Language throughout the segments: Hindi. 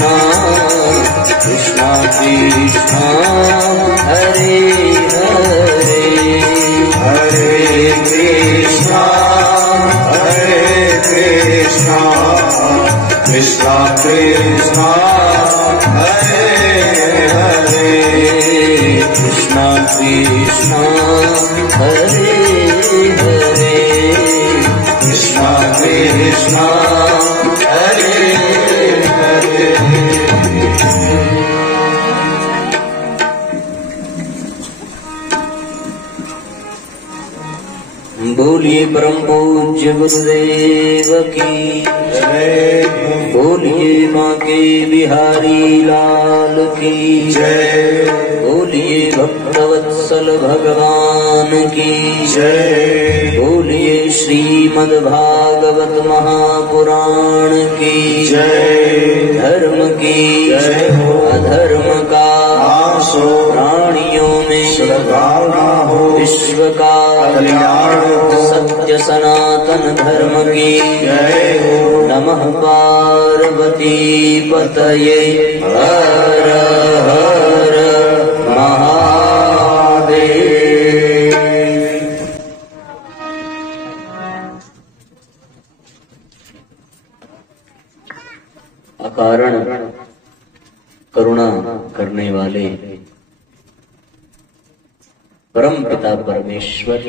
कृष्णा कृष्णा कृष्णा हरे हरे हरे कृष्णा कृष्णा कृष्णा हरे हरे कृष्णा कृष्णा हरे हरे कृष्णा कृष्णा हरे हरे। बोलिए परम पूज्य गुरुदेव की जय। बोलिए माँ के बिहारी लाल की जय। बोलिए भक्तवत्सल भगवान की जय। बोलिए श्रीमद् भागवत महापुराण की जय। धर्म की जय हो, अधर्म का नाश हो, प्राणियों में सद्भावना हो, विश्व का कल्याण हो, सत्य सनातन धर्म की जय हो। नमः पार्वती पतये हर हर महादेव। अकारण करुणा करने वाले परम पिता परमेश्वर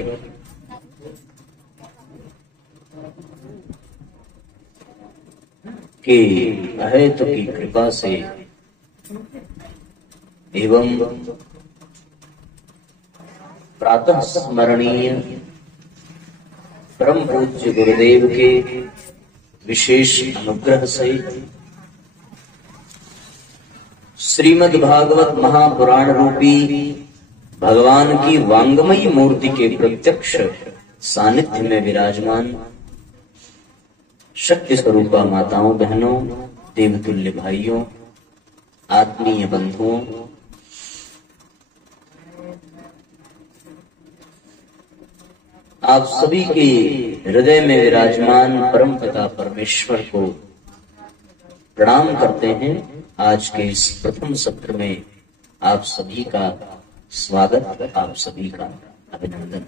के अहेतु की कृपा से एवं प्रातः स्मरणीय परम पूज्य गुरुदेव के विशेष अनुग्रह से श्रीमद् भागवत महापुराण रूपी भगवान की वांगमयी मूर्ति के प्रत्यक्ष सानिध्य में विराजमान शक्ति स्वरूपा माताओं, बहनों, देवतुल्य भाइयों, आत्मीय बंधुओं, आप सभी के हृदय में विराजमान परम पिता परमेश्वर को प्रणाम करते हैं। आज के इस प्रथम सत्र में आप सभी का स्वागत, आप सभी का अभिनंदन।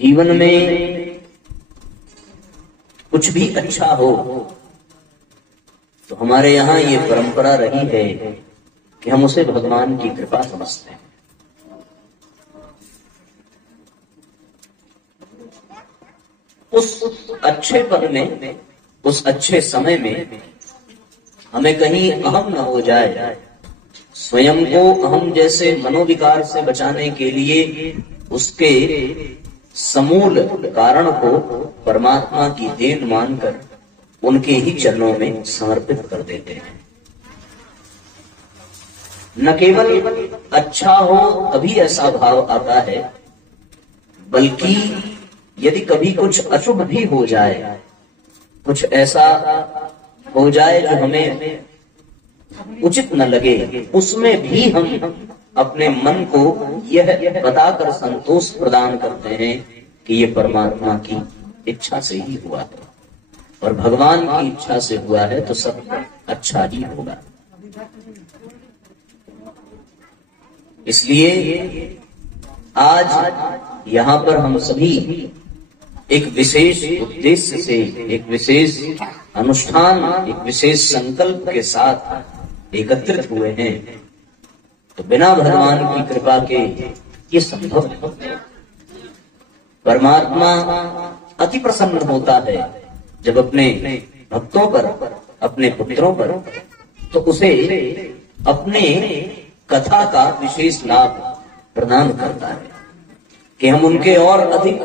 जीवन में कुछ भी अच्छा हो तो हमारे यहाँ ये परंपरा रही है कि हम उसे भगवान की कृपा समझते हैं। उस अच्छे पल में, उस अच्छे समय में हमें कहीं अहम न हो जाए। स्वयं को अहम जैसे मनोविकार से बचाने के लिए उसके समूल कारण को परमात्मा की देन मानकर उनके ही चरणों में समर्पित कर देते हैं। न केवल अच्छा हो तभी ऐसा भाव आता है, बल्कि यदि कभी कुछ अशुभ भी हो जाए, कुछ ऐसा हो जाए जो हमें उचित न लगे, उसमें भी हम अपने मन को यह बताकर संतोष प्रदान करते हैं कि ये परमात्मा की इच्छा से ही हुआ है और भगवान की इच्छा से हुआ है तो सब अच्छा ही होगा। इसलिए आज यहाँ पर हम सभी एक विशेष उद्देश्य से, एक विशेष अनुष्ठान, एक विशेष संकल्प के साथ एकत्रित हुए हैं। तो बिना भगवान की कृपा के ये संभव है। परमात्मा अति प्रसन्न होता है जब अपने भक्तों पर, अपने पुत्रों पर, तो उसे अपने कथा का विशेष लाभ प्रदान करता है कि हम उनके और अधिक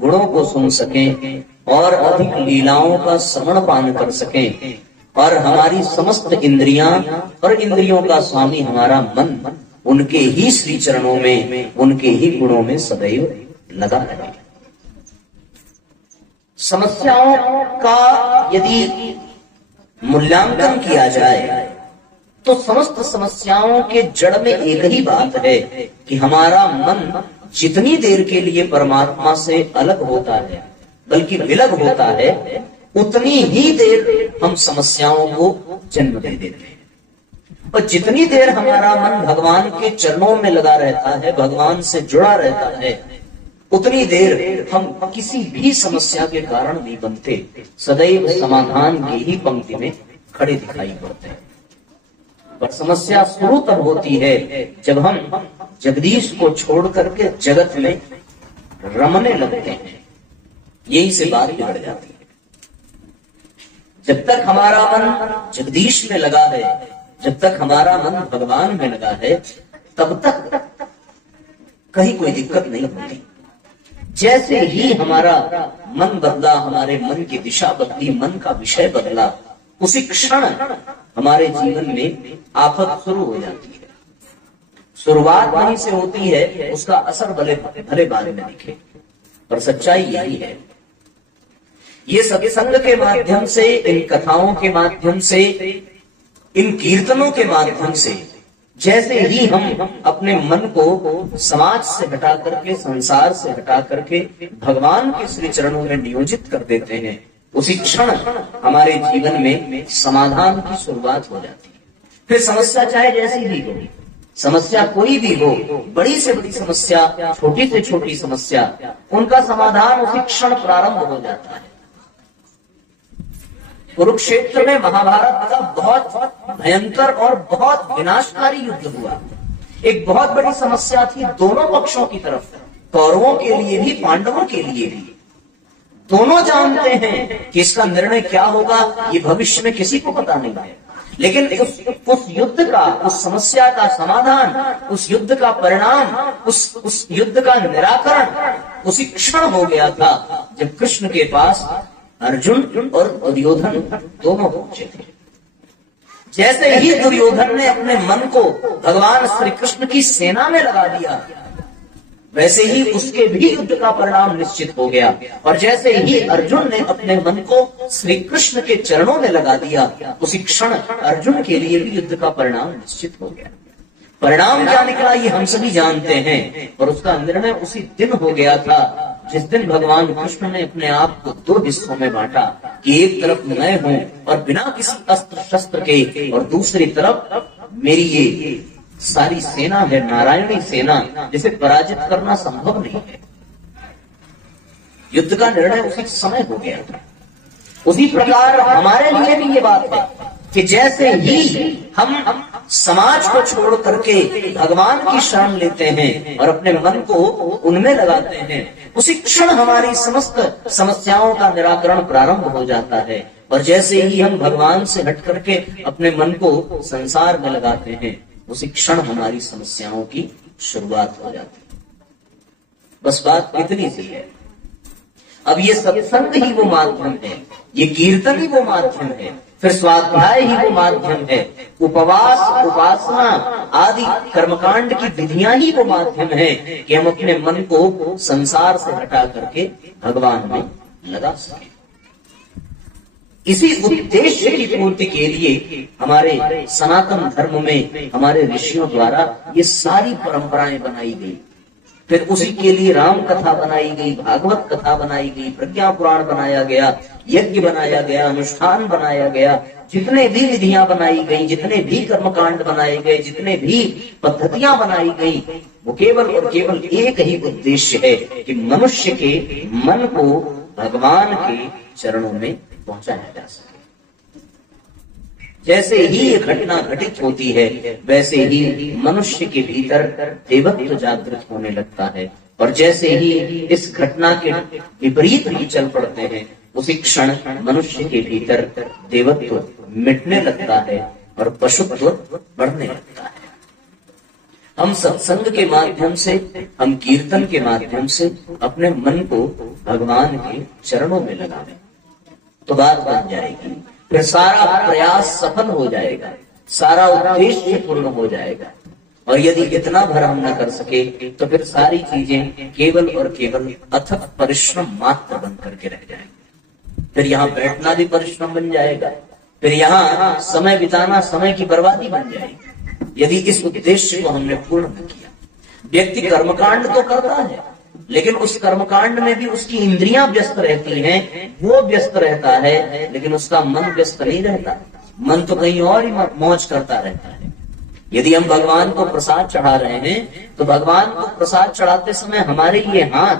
गुणों को सुन सकें और अधिक लीलाओं का श्रवण पान कर सकें और हमारी समस्त इंद्रियां और इंद्रियों का स्वामी हमारा मन उनके ही श्री चरणों में, उनके ही गुणों में सदैव लगा रहे। समस्याओं का यदि मूल्यांकन किया जाए तो समस्त समस्याओं के जड़ में एक ही बात है कि हमारा मन जितनी देर के लिए परमात्मा से अलग होता है, बल्कि विलग होता है, उतनी ही देर हम समस्याओं को जन्म दे देते हैं। और जितनी देर हमारा मन भगवान के चरणों में लगा रहता है, भगवान से जुड़ा रहता है, उतनी देर हम किसी भी समस्या के कारण नहीं बनते, सदैव समाधान की ही पंक्ति में खड़े दिखाई पड़ते हैं। पर समस्या शुरू तब होती है जब हम जगदीश को छोड़ करके जगत में रमने लगते हैं, यही से बात बिगड़ जाती है। जब तक हमारा मन जगदीश में लगा है, जब तक हमारा मन भगवान में लगा है, तब तक कहीं कोई दिक्कत नहीं होती। जैसे ही हमारा मन बदला, हमारे मन की दिशा बदली, मन का विषय बदला, उसी क्षण हमारे जीवन में आफत शुरू हो जाती है। शुरुआत वहीं से होती है, उसका असर भले बारे में दिखे, पर सच्चाई यही है। ये सत्संग के माध्यम से, इन कथाओं के माध्यम से, इन कीर्तनों के माध्यम से जैसे ही हम अपने मन को समाज से हटा करके, संसार से हटा करके भगवान के श्री चरणों में नियोजित कर देते हैं, उसी क्षण हमारे जीवन में समाधान की शुरुआत हो जाती है। फिर समस्या चाहे जैसी भी हो, समस्या कोई भी हो, बड़ी से बड़ी समस्या, छोटी से छोटी समस्या, उनका समाधान उसी क्षण प्रारंभ हो जाता है। कुरुक्षेत्र में महाभारत का बहुत भयंकर और बहुत विनाशकारी युद्ध हुआ। एक बहुत बड़ी समस्या थी दोनों पक्षों की तरफ, कौरवों के लिए भी, पांडवों के लिए भी। दोनों जानते हैं कि इसका निर्णय क्या होगा, ये भविष्य में किसी को पता नहीं है, लेकिन उस युद्ध का, उस समस्या का समाधान, उस युद्ध का परिणाम, उस युद्ध का निराकरण उसी क्षण हो गया था जब कृष्ण के पास अर्जुन और दुर्योधन दोनों पहुंचे थे। जैसे ही दुर्योधन ने अपने मन को भगवान श्री कृष्ण की सेना में लगा दिया, वैसे ही उसके भी युद्ध का परिणाम निश्चित हो गया। और जैसे ही अर्जुन ने अपने मन को श्री कृष्ण के चरणों में लगा दिया, उसी क्षण अर्जुन के लिए भी युद्ध का परिणाम निश्चित हो गया। परिणाम क्या निकला ये हम सभी जानते हैं, और उसका निर्णय उसी दिन हो गया था जिस दिन भगवान कृष्ण ने अपने आप को दो हिस्सों में बांटा कि एक तरफ मैं हूं और बिना किसी अस्त्र शस्त्र के, और दूसरी तरफ मेरी ये सारी सेना है, नारायणी सेना, जिसे पराजित करना संभव नहीं है। युद्ध का निर्णय उसी समय हो गया था। उसी प्रकार हमारे लिए भी ये बात है कि जैसे ही हम समाज को छोड़ करके भगवान की शरण लेते हैं और अपने मन को उनमें लगाते हैं, उसी क्षण हमारी समस्त समस्याओं का निराकरण प्रारंभ हो जाता है। और जैसे ही हम भगवान से हट करके अपने मन को संसार में लगाते हैं, उसी क्षण हमारी समस्याओं की शुरुआत हो जाती है। बस बात इतनी सी है। अब ये सत्संग ही वो माध्यम है, ये कीर्तन ही वो माध्यम है, फिर स्वाध्याय ही वो माध्यम है, उपवास, उपासना आदि कर्मकांड की विधियां ही वो माध्यम है कि हम अपने मन को संसार से हटा करके भगवान में लगा सकें। इसी उद्देश्य की पूर्ति के लिए हमारे सनातन धर्म में हमारे ऋषियों द्वारा ये सारी परंपराएं बनाई गई। फिर उसी के लिए राम कथा बनाई गई, भागवत कथा बनाई गई, प्रज्ञा पुराण बनाया गया, यज्ञ बनाया गया, अनुष्ठान बनाया गया, जितने भी विधियां बनाई गई, जितने भी कर्मकांड बनाए गए, जितने भी पद्धतियां बनाई गई, वो केवल और केवल एक ही उद्देश्य है कि मनुष्य के मन को भगवान के चरणों में पहुंचाया जा सके। जैसे ही ये घटना घटित होती है, वैसे ही मनुष्य के भीतर देवत्व जागृत होने लगता है, और जैसे ही इस घटना के विपरीत ही चल पड़ते हैं, उसी क्षण मनुष्य के भीतर देवत्व मिटने लगता है और पशुत्व बढ़ने लगता है। हम सत्संग के माध्यम से, हम कीर्तन के माध्यम से अपने मन को भगवान के चरणों में लगाएं तो बात बन जाएगी। फिर सारा प्रयास सफल हो जाएगा, सारा उद्देश्य पूर्ण हो जाएगा। और यदि इतना भर हम न कर सके तो फिर सारी चीजें केवल और केवल अथक परिश्रम मात्र बन करके रह जाएंगे। फिर यहाँ बैठना भी परिश्रम बन जाएगा, फिर यहाँ समय बिताना समय की बर्बादी बन जाएगी, यदि इस उद्देश्य को हमने पूर्ण न किया। व्यक्ति कर्मकांड तो करता है, लेकिन उस कर्मकांड में भी उसकी इंद्रियां व्यस्त रहती हैं, वो व्यस्त रहता है, लेकिन उसका मन व्यस्त नहीं रहता। मन तो कहीं और ही मौज करता रहता है। यदि हम भगवान को प्रसाद चढ़ा रहे हैं तो भगवान को प्रसाद चढ़ाते समय हमारे ये हाथ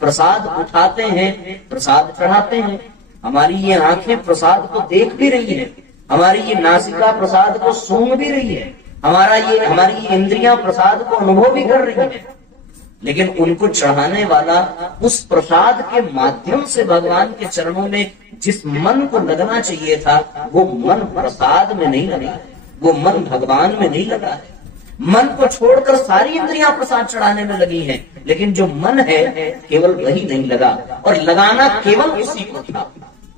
प्रसाद उठाते हैं, प्रसाद चढ़ाते हैं, हमारी ये आंखें प्रसाद को देख भी रही है, हमारी ये नासिका प्रसाद को सूंघ भी रही है, हमारी ये इंद्रियां प्रसाद को अनुभव भी कर रही है। लेकिन उनको चढ़ाने वाला उस प्रसाद के माध्यम से भगवान के चरणों में जिस मन को लगना चाहिए था, वो मन प्रसाद में नहीं लगा है, वो मन भगवान में नहीं लगा है। मन को छोड़कर सारी इंद्रियां प्रसाद चढ़ाने में लगी हैं, लेकिन जो मन है केवल वही नहीं लगा। और लगाना केवल उसी को था।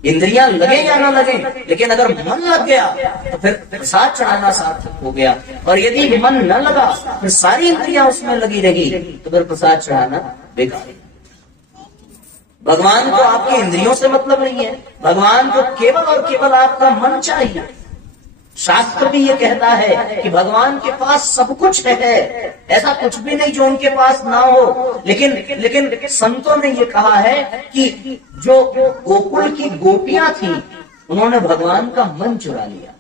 इंद्रियां लगे या ना लगे, लेकिन अगर मन लग गया तो फिर प्रसाद चढ़ाना सार्थक हो गया। और यदि मन न लगा, फिर सारी इंद्रियां उसमें लगी रही, तो फिर प्रसाद चढ़ाना बेकार। भगवान को आपकी इंद्रियों से मतलब नहीं है, भगवान को केवल और केवल आपका मन चाहिए। शास्त्र भी ये कहता है कि भगवान के पास सब कुछ है, ऐसा कुछ भी नहीं जो उनके पास ना हो। लेकिन संतों ने ये कहा है कि जो गोकुल की गोपियां थी, उन्होंने भगवान का मन चुरा लिया।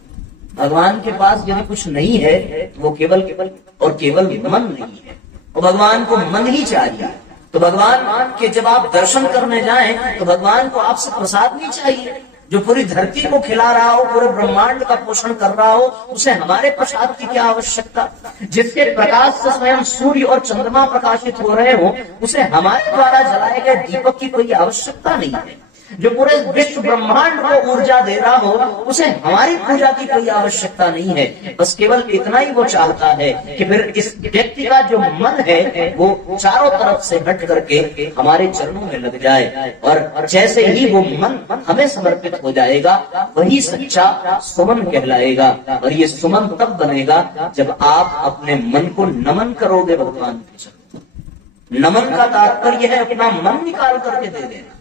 भगवान के पास यदि कुछ नहीं है तो वो केवल और केवल मन नहीं है, और भगवान को मन ही चाहिए। तो भगवान के जब आप दर्शन करने जाएं तो भगवान को आपसे प्रसाद नहीं चाहिए। जो पूरी धरती को खिला रहा हो, पूरे ब्रह्मांड का पोषण कर रहा हो, उसे हमारे प्रसाद की क्या आवश्यकता। जिसके प्रकाश से स्वयं सूर्य और चंद्रमा प्रकाशित हो रहे हो, उसे हमारे द्वारा जलाए गए दीपक की कोई आवश्यकता नहीं है। जो पूरे विश्व ब्रह्मांड को ऊर्जा दे रहा हो, उसे हमारी पूजा की कोई आवश्यकता नहीं है। बस केवल इतना ही वो चाहता है कि फिर इस व्यक्ति का जो मन है वो चारों तरफ से हट करके हमारे चरणों में लग जाए। और जैसे ही वो मन हमें समर्पित हो जाएगा, वही सच्चा सुमन कहलाएगा। और ये सुमन तब बनेगा जब आप अपने मन को नमन करोगे भगवान के चरणों। नमन का तात्पर्य है अपना मन निकाल करके दे देना।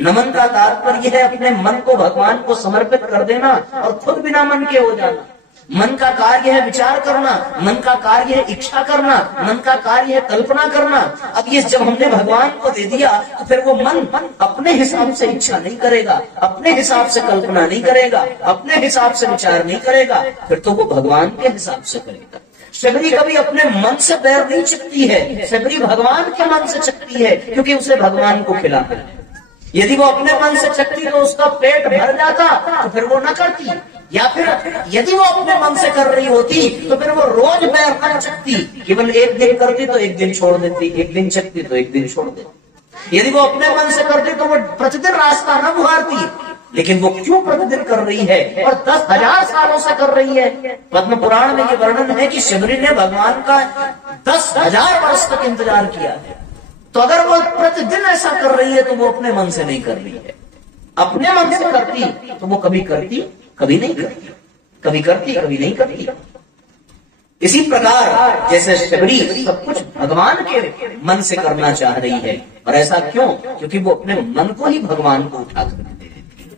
नमन का तात्पर्य है अपने मन को भगवान को समर्पित कर देना और खुद बिना मन के हो जाना। मन का कार्य है विचार करना, मन का कार्य है इच्छा करना, मन का कार्य है कल्पना करना। अब ये जब हमने भगवान को दे दिया तो फिर वो मन अपने हिसाब से इच्छा नहीं करेगा, अपने हिसाब से कल्पना नहीं करेगा, अपने हिसाब से विचार नहीं करेगा, फिर तो वो भगवान के हिसाब से करेगा। शबरी कभी अपने मन से पैर नहीं चकती है, शबरी भगवान के मन से चकती है, क्योंकि उसे भगवान को खिलाना है। यदि वो अपने मन से चकती तो उसका पेट भर जाता, तो फिर वो न करती। या फिर यदि वो अपने मन से कर रही होती तो फिर वो रोज पैर न चकती, केवल एक दिन करती तो एक दिन छोड़ देती, एक दिन चकती तो एक दिन छोड़ देती। यदि वो अपने मन से करती तो वो प्रतिदिन रास्ता न बुहारती। लेकिन वो क्यों प्रतिदिन कर रही है और 10,000 सालों से कर रही है। पद्म पुराण में ये वर्णन है कि शबरी ने भगवान का 10,000 वर्ष तक इंतजार किया है। तो अगर वो प्रतिदिन ऐसा कर रही है तो वो अपने मन से नहीं कर रही है। अपने मन से करती तो वो कभी करती कभी नहीं करती, कभी करती कभी नहीं करती। इसी प्रकार जैसे शबरी सब कुछ भगवान के मन से करना चाह रही है। और ऐसा क्यों? क्योंकि वो अपने मन को ही भगवान को उठा कर दे देती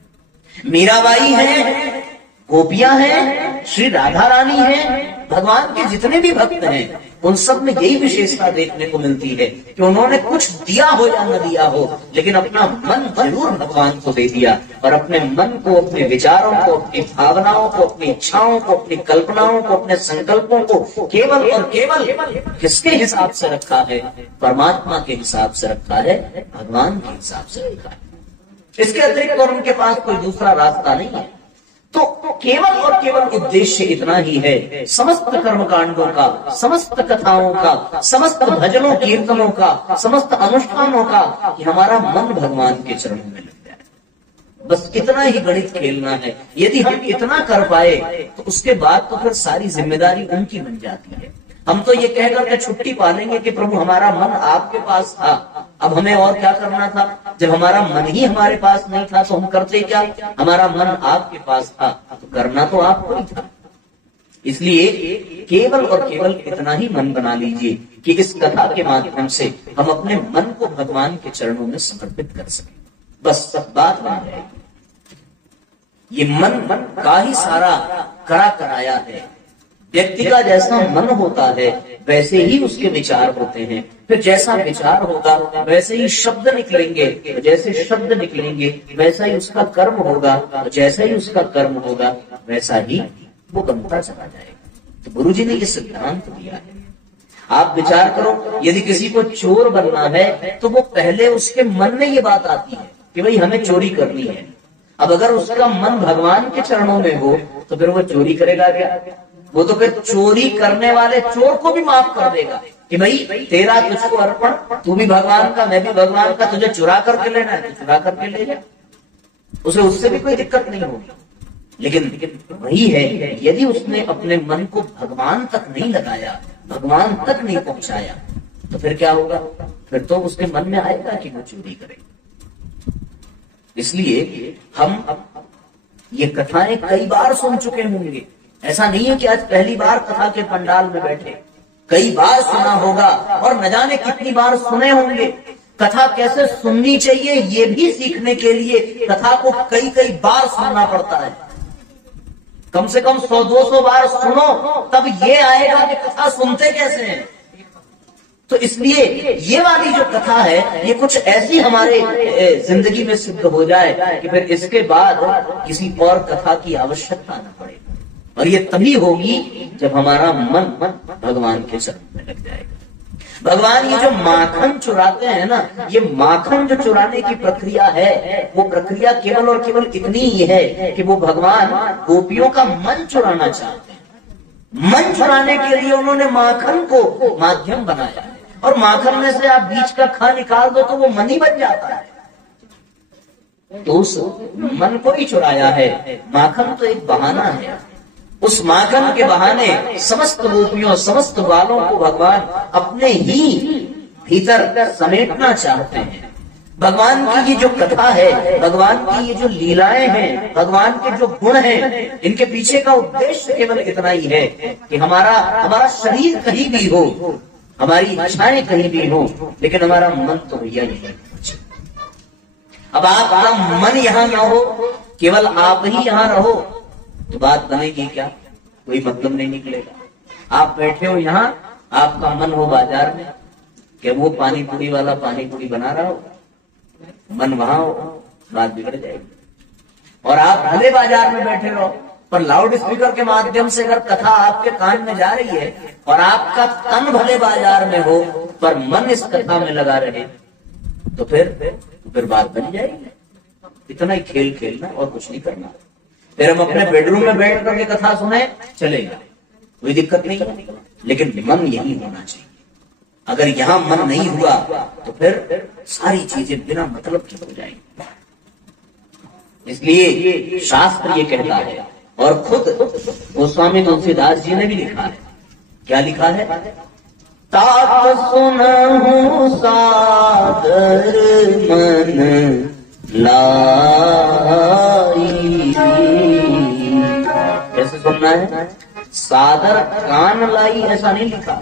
है। मीराबाई है, गोपियां हैं, श्री राधा रानी है, भगवान के जितने भी भक्त हैं, उन सब में यही विशेषता देखने को मिलती है कि उन्होंने कुछ दिया हो या न दिया हो, लेकिन अपना मन जरूर भगवान को दे दिया। और अपने मन को, अपने विचारों को, अपनी भावनाओं को, अपनी इच्छाओं को, अपनी कल्पनाओं को, अपने संकल्पों को केवल और केवल किसके हिसाब से रखा है? परमात्मा के हिसाब से रखा है, भगवान के हिसाब से रखा है। इसके अतिरिक्त और उनके पास कोई दूसरा रास्ता नहीं है। तो केवल और केवल उद्देश्य इतना ही है, समस्त कर्मकांडों का, समस्त कथाओं का, समस्त भजनों कीर्तनों का, समस्त अनुष्ठानों का, कि हमारा मन भगवान के चरणों में लग जाए। बस इतना ही गणित खेलना है। यदि हम इतना कर पाए तो उसके बाद तो फिर सारी जिम्मेदारी उनकी बन जाती है। हम तो ये कहकर के छुट्टी पा लेंगे कि प्रभु हमारा मन आपके पास था, अब हमें और क्या करना था। जब हमारा मन ही हमारे पास नहीं था तो हम करते क्या? हमारा मन आपके पास था तो करना तो आपको ही था। इसलिए केवल और केवल इतना ही मन बना लीजिए कि इस कथा के माध्यम से हम अपने मन को भगवान के चरणों में समर्पित कर सकें। बस सब बात बन जाएगी। ये मन का ही सारा करा कराया है। व्यक्ति का जैसा मन होता है वैसे ही उसके विचार होते हैं, फिर जैसा विचार होगा वैसे ही शब्द निकलेंगे, जैसे शब्द निकलेंगे वैसा ही उसका कर्म होगा, और जैसा ही उसका कर्म होगा वैसा ही वो बनता चला जाएगा। तो गुरु जी ने ये सिद्धांत दिया है। आप विचार करो, यदि किसी को चोर बनना है तो वो पहले उसके मन में ये बात आती है कि भाई हमें चोरी करनी है। अब अगर उसका मन भगवान के चरणों में हो तो फिर वो चोरी करेगा क्या? वो तो फिर चोरी करने वाले चोर को भी माफ कर देगा कि भाई तेरा तुझको अर्पण, तू भी भगवान का मैं भी भगवान का, तुझे चुरा करके लेना है तो चुरा करके ले जा, उसे उससे भी कोई दिक्कत नहीं होगी। लेकिन वही है, यदि उसने अपने मन को भगवान तक नहीं लगाया, भगवान तक नहीं पहुंचाया, तो फिर क्या होगा? फिर तो उसके मन में आएगा कि वो चोरी करे। इसलिए हम ये कथाएं कई बार सुन चुके होंगे। ऐसा नहीं है कि आज पहली बार कथा के पंडाल में बैठे, कई बार सुना होगा और न जाने कितनी बार सुने होंगे। कथा कैसे सुननी चाहिए ये भी सीखने के लिए कथा को कई कई बार सुनना पड़ता है। कम से कम 100-200 बार सुनो तब ये आएगा कि कथा सुनते कैसे हैं। तो इसलिए ये वाली जो कथा है ये कुछ ऐसी हमारे जिंदगी में सिद्ध हो जाए कि फिर इसके बाद किसी और कथा की आवश्यकता न पड़े। और ये तभी होगी जब हमारा मन भगवान के चरण में लग जाएगा। भगवान ये जो माखन चुराते हैं ना, ये माखन जो चुराने की प्रक्रिया है वो प्रक्रिया केवल और केवल इतनी ही है कि वो भगवान गोपियों का मन चुराना चाहते हैं। मन चुराने के लिए उन्होंने माखन को माध्यम बनाया है, और माखन में से आप बीच का खा निकाल दो तो वो मन ही बन जाता है। तो उस मन को ही चुराया है। माखन तो एक बहाना है। उस माखन के बहाने समस्त गोपियों समस्त बालों को भगवान अपने ही भीतर समेटना चाहते हैं। भगवान की ये जो कथा है, भगवान की ये जो लीलाएं हैं, भगवान के जो गुण हैं, इनके पीछे का उद्देश्य केवल इतना ही है कि हमारा शरीर कहीं भी हो, हमारी इच्छाएं कहीं भी हो, लेकिन हमारा मन तो भैया नहीं। अब आपका मन यहाँ ना हो, केवल आप ही यहाँ रहो तो बात बनेगी क्या? कोई मतलब नहीं निकलेगा। आप बैठे हो यहाँ, आपका मन हो बाजार में कि वो पानी पूरी वाला पानी पूरी बना रहा हो, मन वहां हो, बात बिगड़ जाएगी। और आप भले बाजार में बैठे रहो पर लाउड स्पीकर के माध्यम से अगर कथा आपके कान में जा रही है और आपका तन भले बाजार में हो पर मन इस कथा में लगा रहे तो फिर बात बन जाएगी। इतना ही खेल खेलना और कुछ नहीं करना। फिर हम अपने बेडरूम में बैठ करके कथा सुने चलेगा, कोई दिक्कत नहीं है, लेकिन मन यही होना चाहिए। अगर यहाँ मन नहीं हुआ तो फिर सारी चीजें बिना मतलब की हो जाएंगी। इसलिए शास्त्र ये कहता है, और खुद गोस्वामी तुलसीदास जी ने भी लिखा है। क्या लिखा है? तात सुनहु सादर मन लाई। कैसे सुनना है? सादर कान लाई ऐसा नहीं लिखा,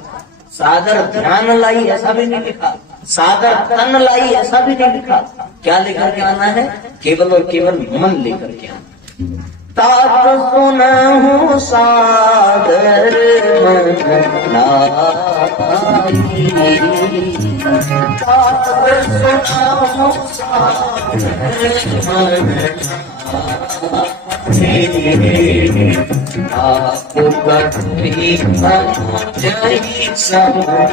सादर ध्यान लाई ऐसा भी नहीं लिखा, सादर तन लाई ऐसा भी नहीं लिखा। क्या लेकर के आना है? केवल और केवल मन लेकर के आना। तात सुनहु सादर मन लाई, तात सुनहु सादर मन आपको कभी अनुजही समझाई,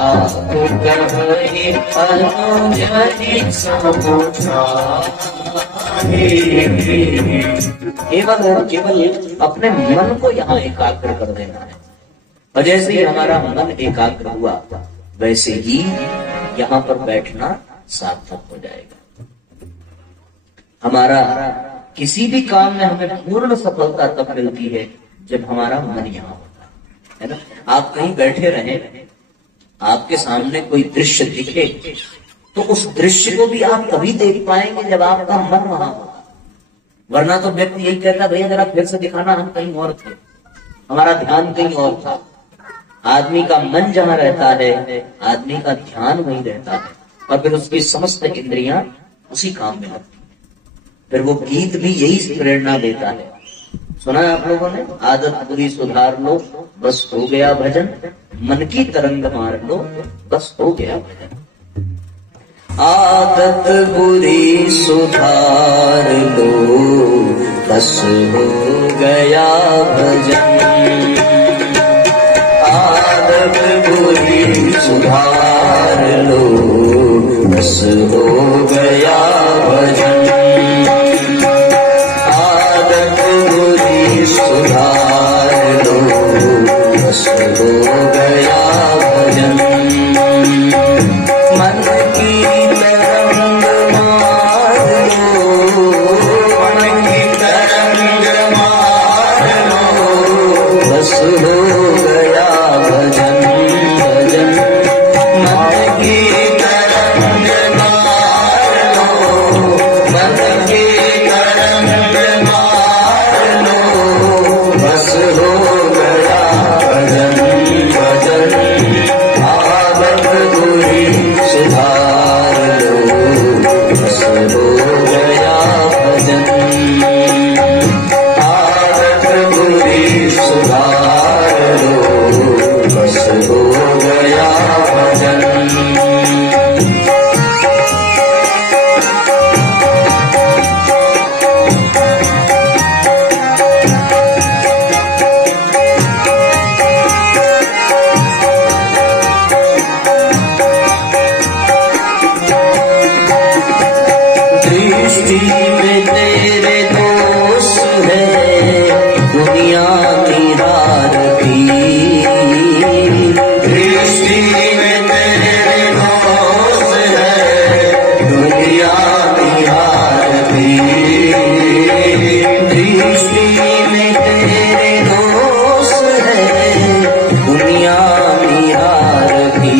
आपको कभी अनुजही समझाई। केवल और केवल अपने मन को यहाँ एकाग्र कर देना है, और जैसे ही हमारा मन एकाग्र हुआ वैसे ही यहाँ पर बैठना सार्थक हो जाएगा। हमारा किसी भी काम में हमें पूर्ण सफलता तब मिलती है जब हमारा मन यहाँ होता है ना। आप कहीं बैठे रहें, आपके सामने कोई दृश्य दिखे तो उस दृश्य को भी आप तभी देख पाएंगे जब आपका मन वहां होगा। वरना तो व्यक्ति यही कहता, भैया जरा फिर से दिखाना, हम कहीं और थे, हमारा ध्यान कहीं और था। आदमी का मन जहां रहता है, आदमी का ध्यान वहीं रहता है, और फिर उसकी समस्त इंद्रियां उसी काम में लगती है। फिर वो गीत भी यही प्रेरणा देता है सुना है आप लोगों ने, आदत बुरी सुधार लो बस हो गया भजन, मन की तरंग मार लो बस हो गया भजन। आदत बुरी सुधार लो बस हो गया भजन, आदत बुरी सुधार लो बस हो गया भजन, आदत बुरी सुधार लो बस हो गया भजन। मन की तरंग मार लो, मन की तरंग मार लो बस हो गया भजन भजन। मन की तरंग मार लो, मन की तरंग मार लो बस हो गया भजन भजन। आदत बुरी सुधार लो बस हो गया भजन, आदत बुरी सुधार लो बस हो गया भजन। दृष्टि में तेरे दोष है दुनिया की हार की, दृष्टि में तेरे दोष है दुनिया की हार की, दृष्टि में तेरे दोष है दुनिया की हार की,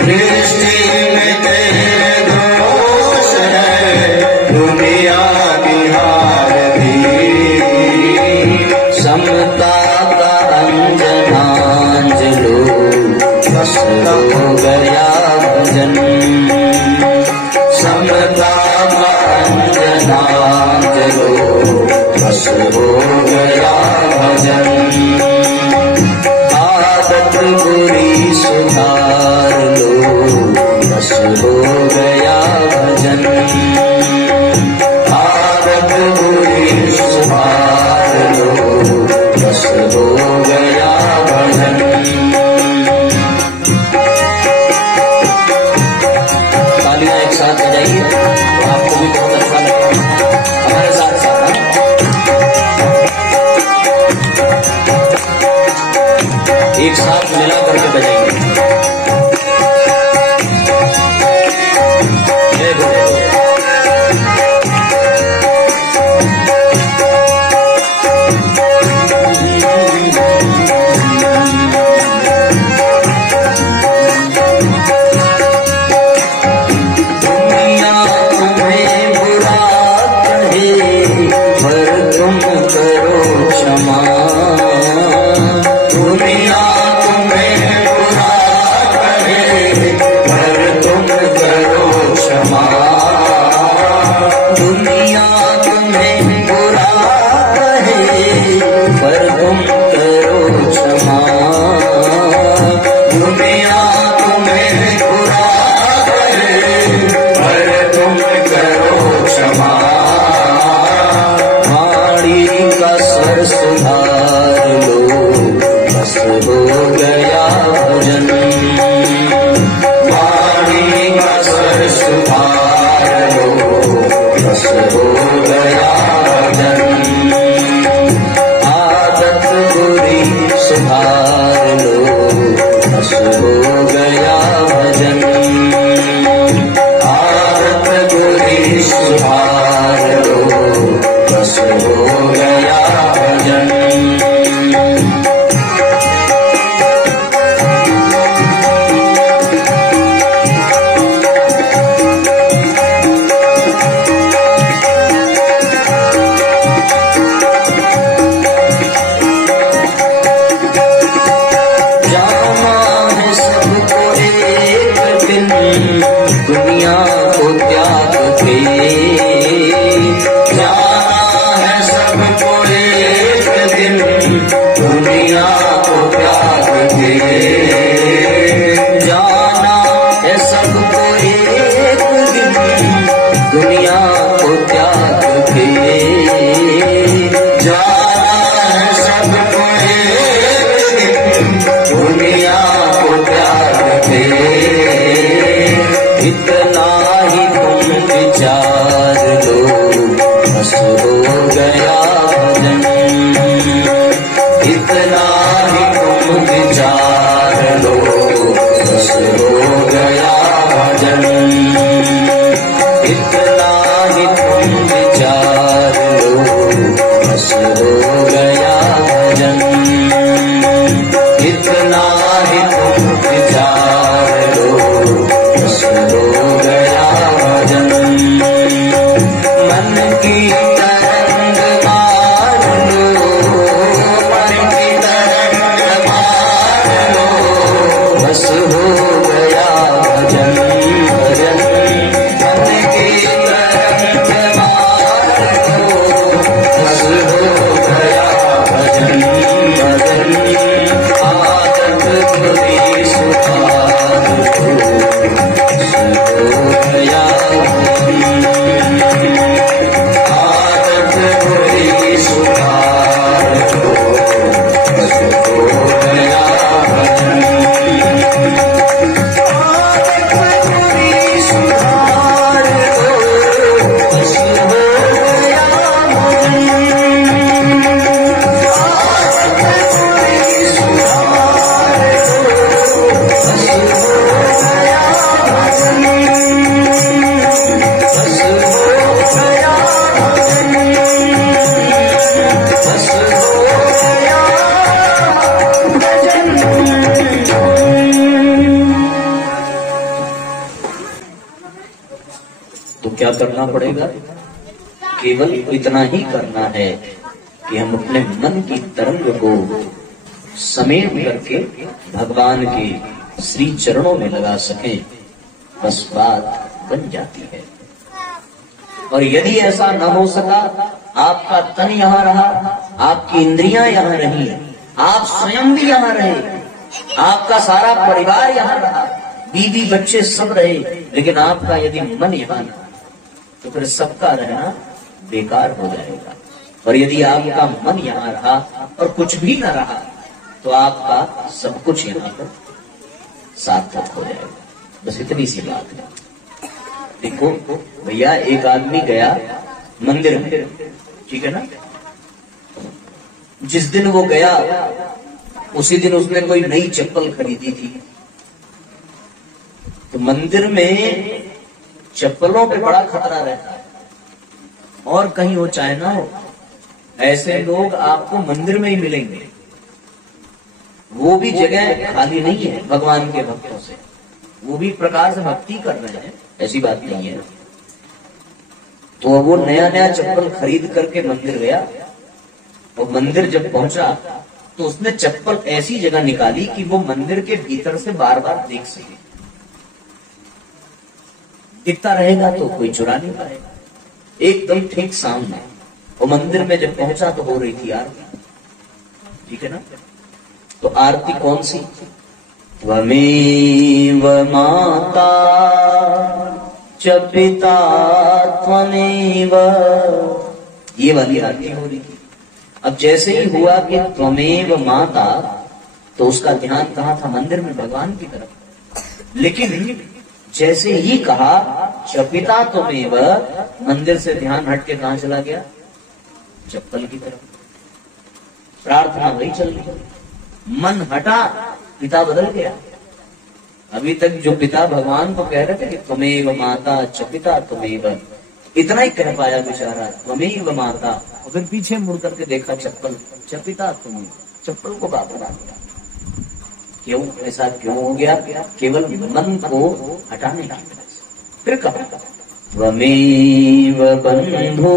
दृष्टि में तेरे दोष है दुनिया की हार की। समता का अंजनांज लो बस हो गया भजन, समता का अंजनांज लो बस हो गया भजन। आदत बुरी सुधार लो बस हो गया भजन, आदत बुरी सुधार लो बस हो गया भजन। तालियां एक साथ बजाइए तो आपको भी बहुत अच्छा लगेगा, हमारे साथ साथ एक साथ मिला करके बजाइए। जय गुरु। दुनिया तुम्हें बुरा कहे पर तुम करो क्षमा, दुनिया तुम्हें बुरा कहे पर तुम करो क्षमा, दुनिया तुम्हें बुरा कहे पर तुम करो क्षमा, दुनिया तुम्हें बुरा कहे पर तुम करो क्षमा। वाणी का स्वर सुधार लो बस हो गया भजन, वाणी का स्वर सुधार लो बस हो गया भजन। आदत बुरी सुधार लो बस हो गया भजन, आदत बुरी सुधार लो बस हो गया भजन। जाना है सबको एक दिन दुनिया को त्याग के, जाना है सब के, जाना है सबको एक दिन दुनिया को त्याग के, जाना है सबको एक दिन दुनिया को त्याग के। इतना ही तुम विचार लो बस हो गया भजन, इतना ही तुम विचार लो बस हो गया भजन, इतना ही तुम विचार लो बस हो गया भजन, इतना ही तुम विचार लो बस हो गया भजन। मन की तरंग मार लो, मन की तरंग मार लो बस हो गया भजन, भजन। मन की तरंग मार लो बस हो गया भजन, भजन। आदत बुरी सुधार लो बस हो गया भजन, आदत बुरी सुधार लो बस हो गया भजन, आदत बुरी सुधार लो बस हो गया भजन, आदत बुरी सुधार लो बस हो गया भजन, बस हो गया भजन, बस हो गया भजन। तो क्या करना पड़ेगा? केवल इतना ही करना है कि हम अपने मन की तरंग को समेट करके भगवान के श्री चरणों में लगा सकें, बस बात बन जाती है। और यदि ऐसा न हो सका, आपका तन यहाँ रहा, आपकी इंद्रियां यहाँ रही, आप स्वयं भी यहाँ रहे, आपका सारा परिवार यहाँ रहा, बीवी बच्चे सब रहे, लेकिन आपका यदि मन यहाँ न, तो फिर सबका रहना बेकार हो जाएगा। और यदि आपका मन यहाँ रहा और कुछ भी न रहा, तो आपका सब कुछ यहाँ पर सार्थक हो जाएगा। बस इतनी सी बात है। देखो भैया, एक आदमी गया मंदिर में, ठीक है ना। जिस दिन वो गया उसी दिन उसने कोई नई चप्पल खरीदी थी। तो मंदिर में चप्पलों पे बड़ा खतरा रहता है, और कहीं हो चाहे ना हो, ऐसे लोग आपको मंदिर में ही मिलेंगे। वो भी जगह खाली नहीं है भगवान के भक्तों से, वो भी प्रकार से भक्ति कर रहे हैं, ऐसी बात नहीं है। तो वो नया नया चप्पल खरीद करके मंदिर गया, और मंदिर जब पहुंचा तो उसने चप्पल ऐसी जगह निकाली कि वो मंदिर के भीतर से बार बार देख सके। दिखता रहेगा तो कोई चुरा नहीं पाएगा। एकदम ठीक सामने। वो मंदिर में जब पहुंचा तो हो रही थी आरती, ठीक है ना। तो आरती कौन सी? त्वमेव माता च पिता त्वमेव, ये वाली आरती हो रही थी। अब जैसे ही हुआ कि त्वमेव माता, तो उसका ध्यान कहाँ था? मंदिर में भगवान की तरफ। लेकिन जैसे ही कहा च पिता त्वमेव, मंदिर से ध्यान हट के कहाँ चला गया? चप्पल की तरफ। प्रार्थना वही चल रही, मन हटा, पिता बदल गया। अभी तक जो पिता भगवान को कह रहे थे कि त्वमेव माता च पिता त्वमेव, इतना ही कह पाया बेचारा, त्वमेव माता। और फिर पीछे मुड़ करके देखा चप्पल, च पिता त्वमेव, चप्पल को बाप बना दिया। क्यों ऐसा क्यों हो गया? केवल मन को हटाने की वजह से। फिर कहा त्वमेव बंधु,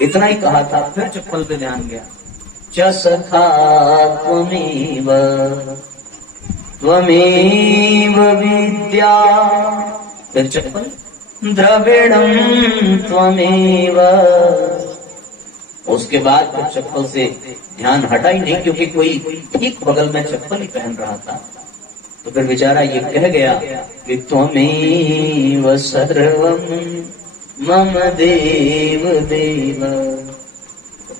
इतना ही कहा था, फिर चप्पल पे ध्यान गया। च सखा त्वमेव, त्वमेव विद्या, फिर चप्पल। द्रविणं त्वमेव, उसके बाद फिर चप्पल से ध्यान हटा ही नहीं, क्योंकि कोई ठीक बगल में चप्पल ही पहन रहा था। तो फिर बेचारा ये कह गया कि त्वमेव सर्वम मम देव देव,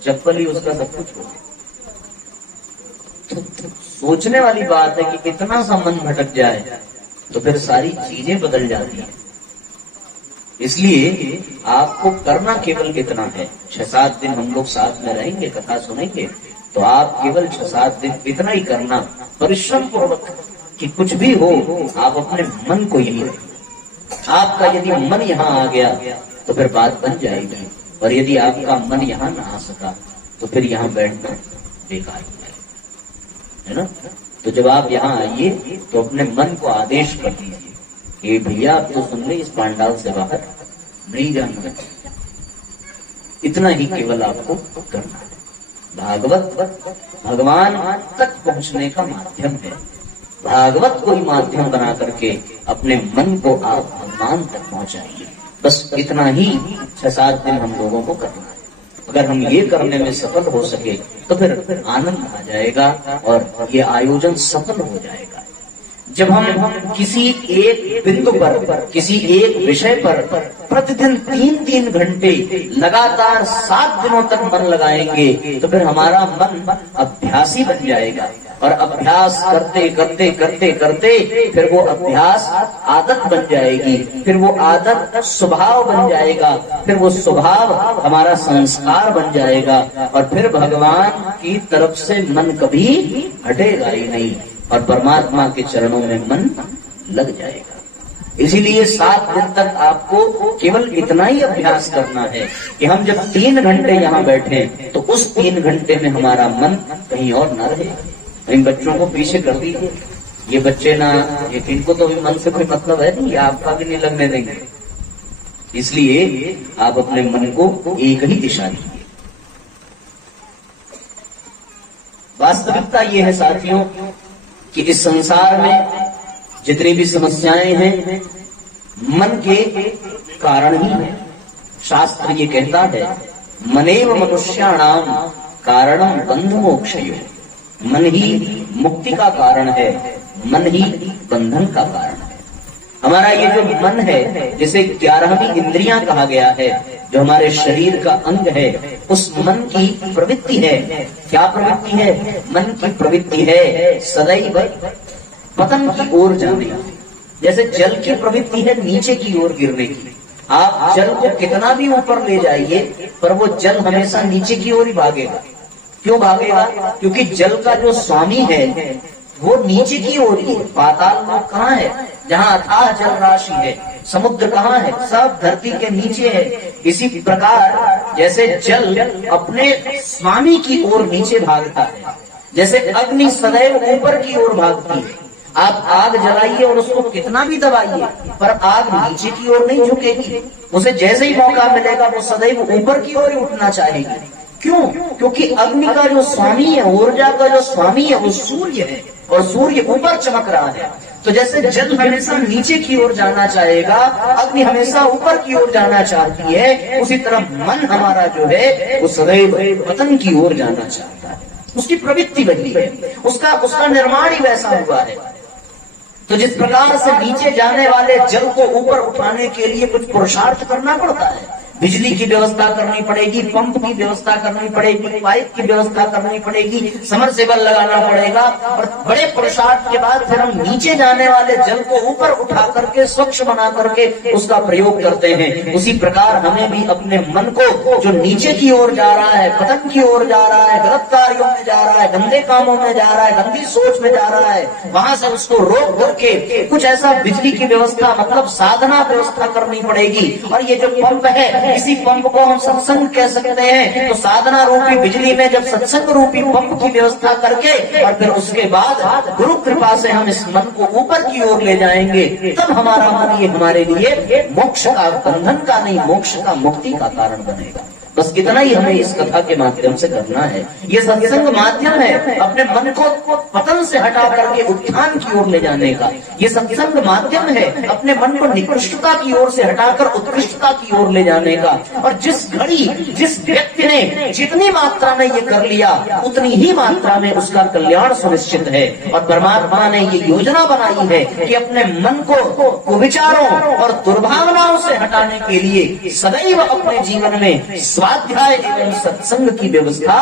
चप्पल ही उसका सब कुछ हो गया। तो सोचने वाली बात है कि इतना सा मन भटक जाए तो फिर सारी चीजें बदल जाती हैं। इसलिए आपको करना केवल कितना है, 6-7 दिन हम लोग साथ में रहेंगे, कथा सुनेंगे, तो आप केवल 6-7 दिन इतना ही करना परिश्रम पूर्वक कि कुछ भी हो आप अपने मन को यही रखें। आपका यदि मन यहाँ आ गया तो फिर बात बन जाएगी, और यदि आपका मन यहाँ ना आ सका तो फिर यहाँ बैठना बेकार है ना। तो जब आप यहाँ आइए तो अपने मन को आदेश कर दीजिए कि भैया आप तो सुन ले, इस पांडाल से बाहर नहीं जाना। इतना ही केवल आपको करना है। भागवत भगवान तक पहुंचने का माध्यम है। भागवत को ही माध्यम बना करके अपने मन को आप भगवान तक पहुंचाइए। बस इतना ही 6-7 दिन हम लोगों को करना है। अगर हम ये करने में सफल हो सके तो फिर आनंद आ जाएगा और ये आयोजन सफल हो जाएगा। जब हम किसी एक बिंदु पर, किसी एक विषय पर प्रतिदिन 3-3 घंटे लगातार 7 दिनों तक मन लगाएंगे तो फिर हमारा मन अभ्यासी बन जाएगा, और अभ्यास करते करते करते करते फिर वो अभ्यास आदत बन जाएगी, फिर वो आदत स्वभाव बन जाएगा, फिर वो स्वभाव हमारा संस्कार बन जाएगा, और फिर भगवान की तरफ से मन कभी हटेगा ही नहीं और परमात्मा के चरणों में मन लग जाएगा। इसीलिए 7 दिन तक आपको केवल इतना ही अभ्यास करना है कि हम जब 3 घंटे यहाँ बैठे तो उस 3 घंटे में हमारा मन कहीं और न रहे। इन बच्चों को पीछे कर दीजिए, ये बच्चे ना, इनको तो भी मन से कोई मतलब है नहीं, आपका भी नहीं लगने देंगे। इसलिए आप अपने मन को एक ही दिशा दीजिए। वास्तविकता ये है साथियों कि इस संसार में जितनी भी समस्याएं हैं मन के कारण ही है। शास्त्र ये कहता है मनेव मनुष्याणाम कारणम बंध मोक्षयो, मन ही मुक्ति का कारण है, मन ही बंधन का कारण है। हमारा ये जो मन है, जिसे 11वीं इंद्रियां कहा गया है, जो हमारे शरीर का अंग है, उस मन की प्रवृत्ति है। क्या प्रवृत्ति है? मन की प्रवृत्ति है सदैव पतन की ओर जाने। जैसे जल की प्रवृत्ति है नीचे की ओर गिरने की। आप जल को कितना भी ऊपर ले जाइए पर वो जल हमेशा नीचे की ओर ही भागेगा। क्यों भागेगा? क्योंकि जल का जो स्वामी है वो नीचे की ओर ही है। पाताल लोक कहाँ है? जहाँ अथाह जल राशि है। समुद्र कहाँ है? सब धरती के नीचे है। इसी प्रकार जैसे जल अपने स्वामी की ओर नीचे भागता है, जैसे अग्नि सदैव ऊपर की ओर भागती है। आप आग जलाइए और उसको कितना भी दबाइए पर आग नीचे की ओर नहीं झुकेगी। उसे जैसे ही मौका मिलेगा वो सदैव ऊपर की ओर ही उठना चाहेगी। क्यों? क्योंकि अग्नि का जो स्वामी है, ऊर्जा का जो स्वामी है वो सूर्य है, और सूर्य ऊपर चमक रहा है। तो जैसे जल हमेशा नीचे की ओर जाना चाहेगा, अग्नि हमेशा ऊपर की ओर जाना चाहती है, उसी तरह मन हमारा जो है वो सदैव पतन की ओर जाना चाहता है। उसकी प्रवृत्ति बदली है, उसका निर्माण ही वैसा हुआ है। तो जिस प्रकार से नीचे जाने वाले जल को ऊपर उठाने के लिए कुछ पुरुषार्थ करना पड़ता है, बिजली की व्यवस्था करनी पड़ेगी, पंप की व्यवस्था करनी पड़ेगी, पाइप की व्यवस्था करनी पड़ेगी, समरसेबल लगाना पड़ेगा, और बड़े पुरुषार्थ के बाद फिर हम नीचे जाने वाले जल को ऊपर उठा करके स्वच्छ बना करके उसका प्रयोग करते हैं। उसी प्रकार हमें भी अपने मन को जो नीचे की ओर जा रहा है, पतन की ओर जा रहा है, गलत कार्यों में जा रहा है, गंदे कामों में जा रहा है, गंदी सोच में जा रहा है, वहां से उसको रोक करके कुछ ऐसा बिजली की व्यवस्था मतलब साधना व्यवस्था करनी पड़ेगी। और ये जो पंप है, इसी पंप को हम सत्संग कह सकते हैं। तो साधना रूपी बिजली में जब सत्संग रूपी पंप की व्यवस्था करके और फिर उसके बाद गुरु कृपा से हम इस मन को ऊपर की ओर ले जाएंगे, तब हमारा मन ये हमारे लिए मोक्ष का, बंधन का नहीं, मोक्ष का, मुक्ति का कारण बनेगा। बस इतना ही हमें इस कथा के माध्यम से करना है। ये सत्संग माध्यम है अपने मन को पतन से हटा करके उत्थान की ओर ले जाने का। ये सत्संग माध्यम है अपने मन को निकृष्टता की ओर से हटाकर उत्कृष्टता की ओर ले जाने का। और जिस घड़ी जिस व्यक्ति ने जितनी मात्रा में ये कर लिया उतनी ही मात्रा में उसका कल्याण सुनिश्चित है। और परमात्मा ने ये योजना बनाई है कि अपने मन को कुविचारों और दुर्भावनाओं से हटाने के लिए सदैव अपने जीवन में स्वाध्याय एवं सत्संग की व्यवस्था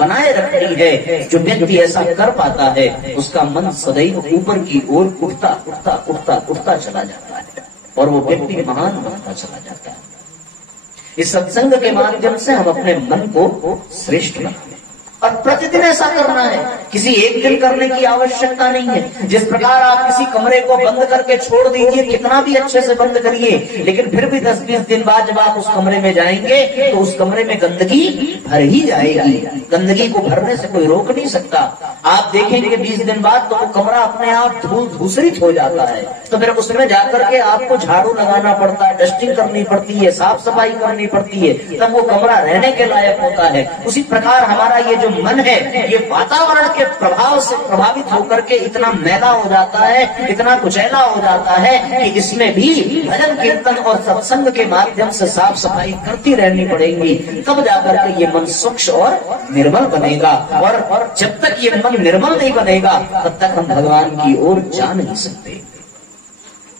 बनाए रखनी है। जो व्यक्ति ऐसा कर पाता है उसका मन सदैव ऊपर की ओर उठता उठता उठता उठता चला जाता है और वो व्यक्ति महान बनता चला जाता है। इस सत्संग के माध्यम से हम अपने मन को श्रेष्ठ बनाते हैं और प्रतिदिन ऐसा करना है। किसी एक दिन करने की आवश्यकता नहीं है। जिस प्रकार आप किसी कमरे को बंद करके छोड़ दीजिए, कितना भी अच्छे से बंद करिए, लेकिन फिर भी 10-20 दिन बाद जब आप उस कमरे में जाएंगे तो उस कमरे में गंदगी भर ही जाएगी। गंदगी को भरने से कोई रोक नहीं सकता। आप देखेंगे 20 दिन बाद तो वो कमरा अपने आप धूसरित हो जाता है। तो फिर उसमें जाकर के आपको झाड़ू लगाना पड़ता है, डस्टिंग करनी पड़ती है, साफ सफाई करनी पड़ती है, तब वो कमरा रहने के लायक होता है। उसी प्रकार हमारा ये जो मन है ये वातावरण के प्रभाव से प्रभावित होकर के इतना मैला हो जाता है, इतना कुचैला हो जाता है कि इसमें भी भजन कीर्तन और सत्संग के माध्यम से साफ सफाई करती रहनी पड़ेगी। तब जाकर के ये मन स्वच्छ और निर्मल बनेगा। और जब तक ये मन निर्मल नहीं बनेगा तब तक हम भगवान की ओर जा नहीं सकते।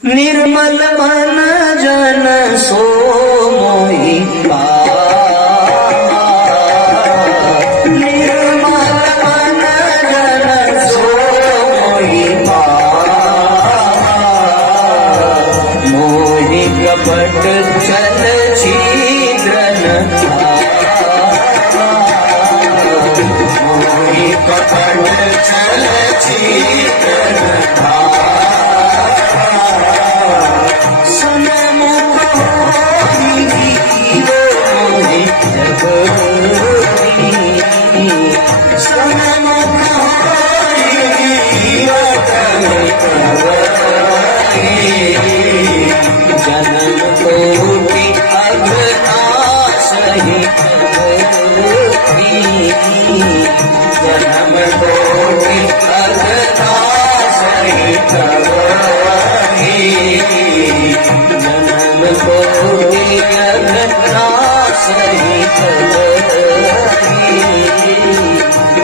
निर्मल मन जन सो मोहि कपट चल छिद्रन मोहि कपट चल छिद्रन सनमुख होहि मोहि जगति सनमुख होहि जन्म कोटि अघनाशहि जन्म कोटि अघनाशहि जन्म कोटि अघनाशहि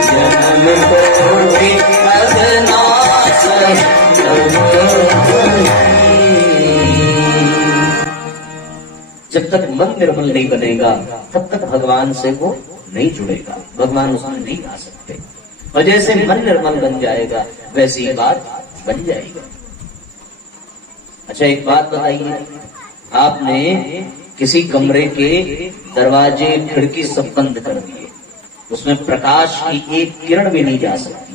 जन्म कोटि अघनाशहि जब तक मन निर्मल नहीं बनेगा तब तक भगवान से वो नहीं जुड़ेगा, भगवान उसमें नहीं आ सकते। और जैसे मन निर्मल बन जाएगा वैसी ही बात बन जाएगी। अच्छा एक बात बताइए, आपने किसी कमरे के दरवाजे खिड़की सब बंद कर दिए, उसमें प्रकाश की एक किरण भी नहीं जा सकती,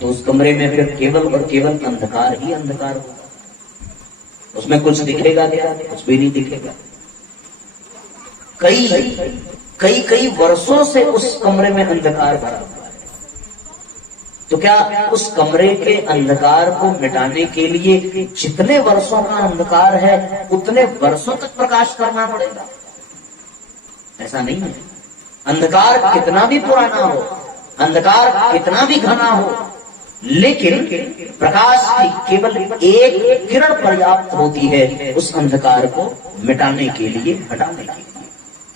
तो उस कमरे में फिर केवल और केवल अंधकार ही अंधकार होगा। उसमें कुछ दिखेगा क्या? कुछ भी नहीं दिखेगा। कई वर्षों से उस कमरे में अंधकार भरा हुआ है। तो क्या उस कमरे के अंधकार को मिटाने के लिए जितने वर्षों का अंधकार है उतने वर्षों तक प्रकाश करना पड़ेगा? ऐसा नहीं है। अंधकार कितना भी पुराना हो, अंधकार कितना भी घना हो, लेकिन प्रकाश की केवल एक किरण पर्याप्त होती है उस अंधकार को मिटाने के लिए, हटाने के लिए।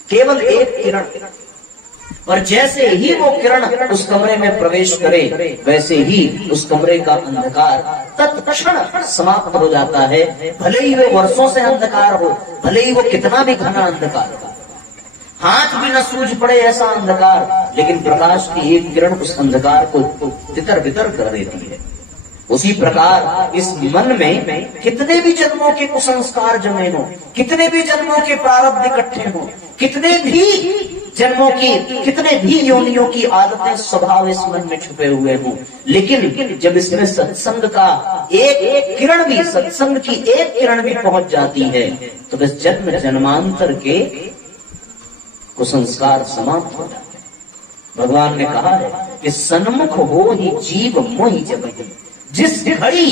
केवल एक किरण। और जैसे ही वो किरण उस कमरे में प्रवेश करे वैसे ही उस कमरे का अंधकार तत्क्षण समाप्त हो जाता है। भले ही वो वर्षों से अंधकार हो, भले ही वो कितना भी घना अंधकार हो, हाथ भी न सूझ पड़े ऐसा अंधकार, लेकिन प्रकाश की एक किरण उस अंधकार को तितर बितर कर देती है। उसी प्रकार इस मन में कितने भी जन्मों के कुसंस्कार जमे हो, कितने भी जन्मों के प्रारब्ध इकट्ठे हो, कितने भी जन्मों की, कितने भी योनियों की आदतें स्वभाव इस मन में छुपे हुए हों, लेकिन जब इसमें सत्संग का एक किरण भी, सत्संग की एक किरण भी पहुंच जाती है तो बस जन्म जन्मांतर के कुसंस्कार समाप्त हो जाते हैं। भगवान ने कहा है कि सन्मुख हो ही जीव मोहि जगति। जिस घड़ी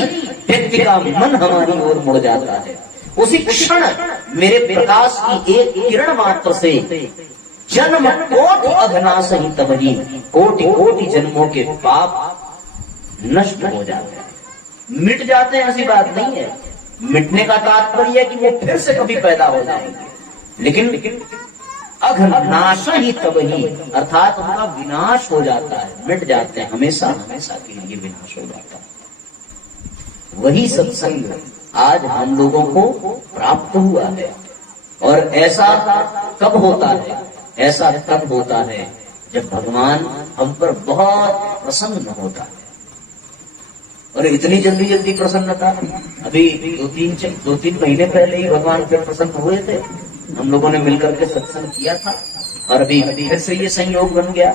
व्यक्ति का मन हमारी ओर मुड़ जाता है उसी क्षण मेरे प्रकाश की एक किरण मात्र से जन्म कोटि अघनाश ही तबही, कोटि कोटि जन्मों के पाप नष्ट हो जाते हैं, मिट जाते हैं। ऐसी बात नहीं है, मिटने का तात्पर्य है कि वो फिर से कभी पैदा हो जाएंगे, लेकिन अघनाश ही तबही, अर्थात उनका विनाश हो जाता है, मिट जाते हैं, हमेशा हमेशा के लिए विनाश हो जाता है। वही सत्संग आज हम लोगों को प्राप्त हुआ है। और ऐसा कब होता है? ऐसा तब होता है जब भगवान हम पर बहुत प्रसन्न होता है। और इतनी जल्दी जल्दी प्रसन्नता, अभी दो तीन महीने पहले ही भगवान फिर प्रसन्न हुए थे, हम लोगों ने मिलकर के सत्संग किया था, और अभी फिर से ये संयोग बन गया।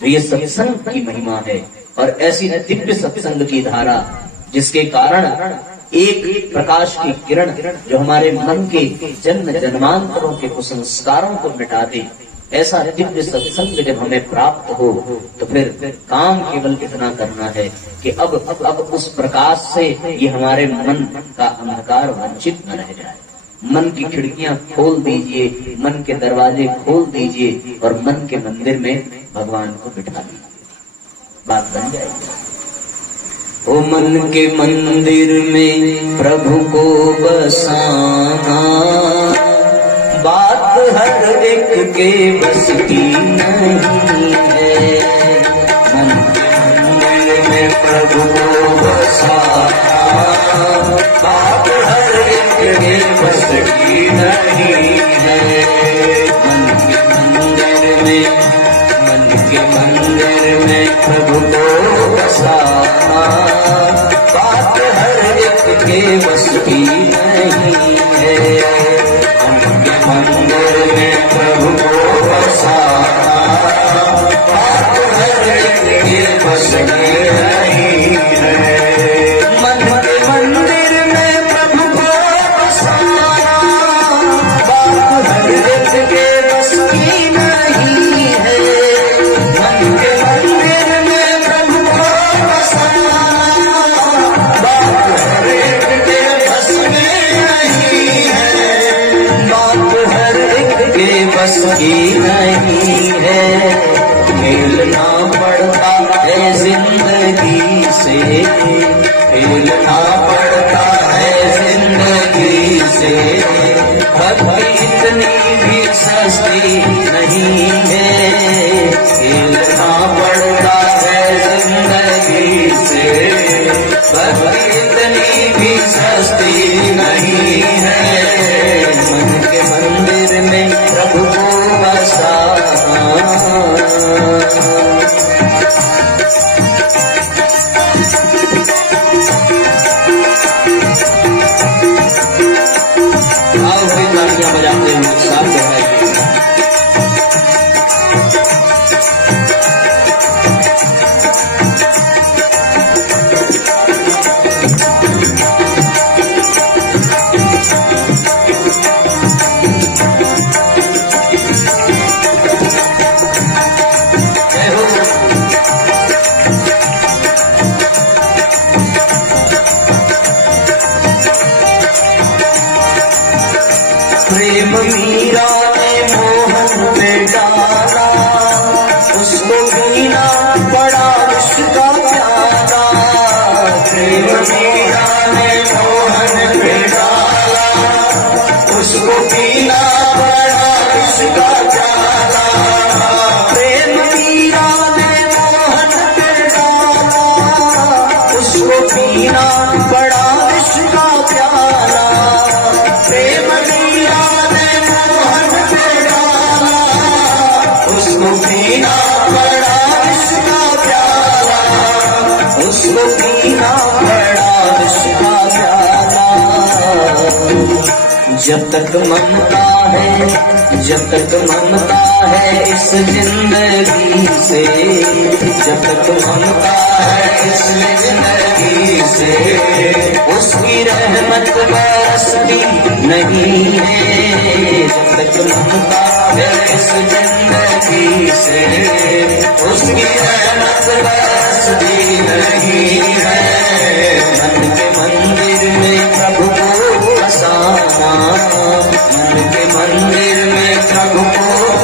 तो ये सत्संग की महिमा है, और ऐसी दिव्य सत्संग की धारा जिसके कारण एक प्रकाश की किरण जो हमारे मन के जन्म जन्मांतरों के कुसंस्कारों को मिटा दे, ऐसा दिव्य सत्संग जब हमें प्राप्त हो तो फिर काम केवल इतना करना है कि अब उस प्रकाश से ये हमारे मन का अंधकार वंचित न रह जाए। मन की खिड़कियां खोल दीजिए, मन के दरवाजे खोल दीजिए, और मन के मंदिर में भगवान को बिठा दीजिए, बात बन जाएगी। ओ मन के मंदिर में प्रभु को बसाना, बात हर एक के बस की नहीं है। मन के मंदिर में प्रभु को बसाना, बात हर एक के बस की नहीं है। मन के मंदिर में प्रभु को बसाना, बात हर एक के बस की नहीं है। उनके मंदिर में प्रभु को बसाना, बात हर एक के बस की नहीं है। मन के मंदिर में प्रभु को बसाना, बात हर एक के बस की नहीं है। मन के मंदिर में प्रभु को बसाना, बात हर एक के बस में नहीं है। बात हर एक के बस की नहीं है। खेलना पड़ता है जिंदगी से, खेलना पड़ता है जिंदगी से। भक्ति इतनी भी सस्ती नहीं है। खेलना पड़ता है जिंदगी से, भक्ति इतनी भी सस्ती नहीं है। मन के मंदिर में प्रभु को बसाना, आओ फिर तालियां बजाते हैं, साथ बढ़ाइए। प्रेम मीरा ने मोहन पे डाला, उसको पीना बड़ा विश्व का प्याला। प्रेम मीरा ने मोहन पे डाला, उसको पीना बड़ा विश्व का प्याला। प्रेम मीरा ने मोहन पे डाला, उसको पीना बड़ा विश्व का प्याला। प्रेम मीरा ने मोहन पे डाला, उसको पीना बड़ा विश्व का प्याला। उसको पीना बड़ा विश्व का प्याला। जब तक ममता है, जब तक ममता है इस जिंदगी से, जब तक ममता है इस जिंदगी से, उसकी रहमत बरसती नहीं है। जब तक ममता है इस जिंदगी से, उसकी रहमत बरसती नहीं है। मन के मंदिर में प्रभु को बसाना, मन के मंदिर में प्रभु को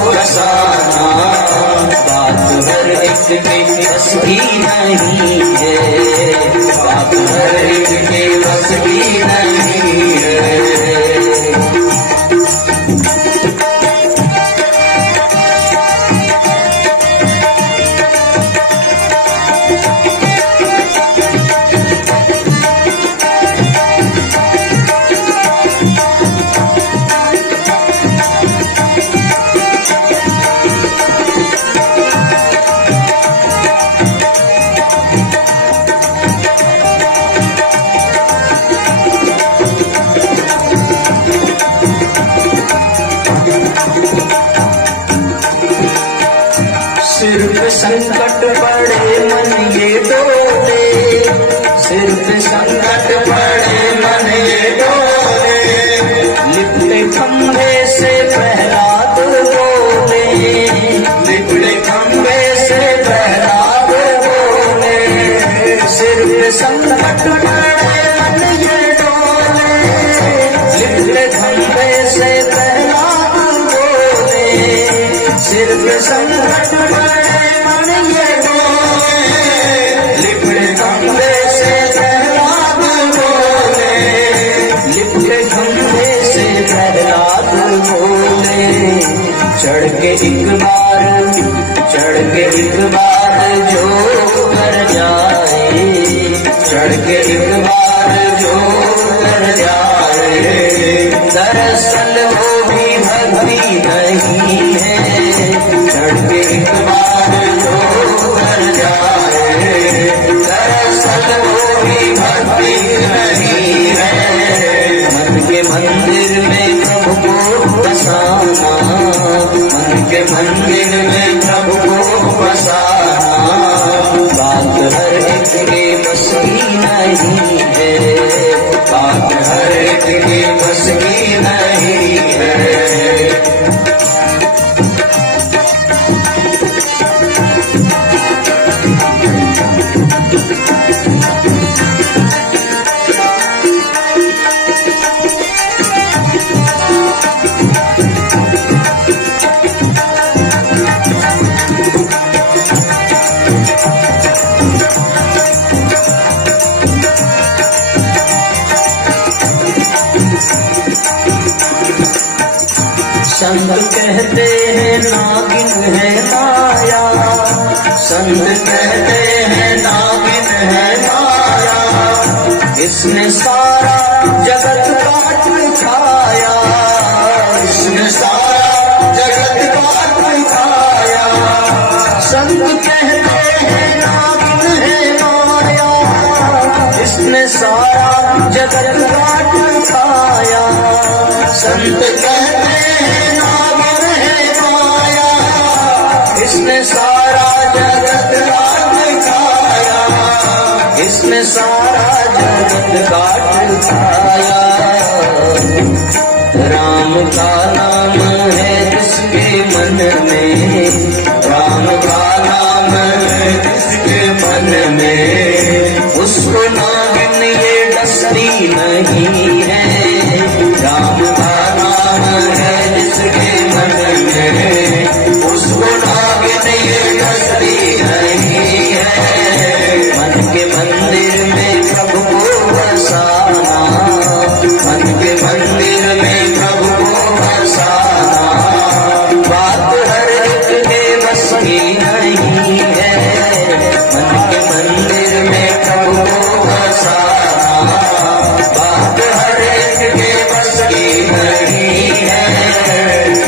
लिपटे संकट बड़े मन ये डोले, लिपटे खंभे से प्रहलाद बोले, लिपटे खंभे से प्रहलाद बोले। चढ़ के एक बार जो कर जाए, चढ़ के एक बार जो कर जाए, दरअसल वो भी भक्ति नहीं है। चढ़ के एक बार जो कर जाए, दरअसल वो भी भक्ति नहीं है। मन के मंदिर में प्रभु को बसाना, मन के मंदिर में प्रभु को बसाना, बात हर एक के बस की नहीं है, बात हर एक के बस की नहीं है। संत कहते हैं नागिन है माया, संत कहते हैं नागिन है माया, इसने सारा जगत काट खाया, इसने सारा जगत काट खाया। संत कहते हैं नागिन है माया, इसने सारा जगत काट खाया। संत कहते इसने सारा जगत काट खाया, इसने सारा जगत काट खाया। राम का नाम है जिसके मन में, राम का नाम है जिसके मन में, उसको नागिन ये डसती नहीं है। राम का नाम है जिसके मन में, उसको नागिन ये डसती नहीं है। मन के मंदिर में प्रभु को बसाना, मन के मंदिर में प्रभु को बसाना, बात हर एक के बस की नहीं है। मन के मंदिर में प्रभु को बसाना, बात हर एक के बस की नहीं है।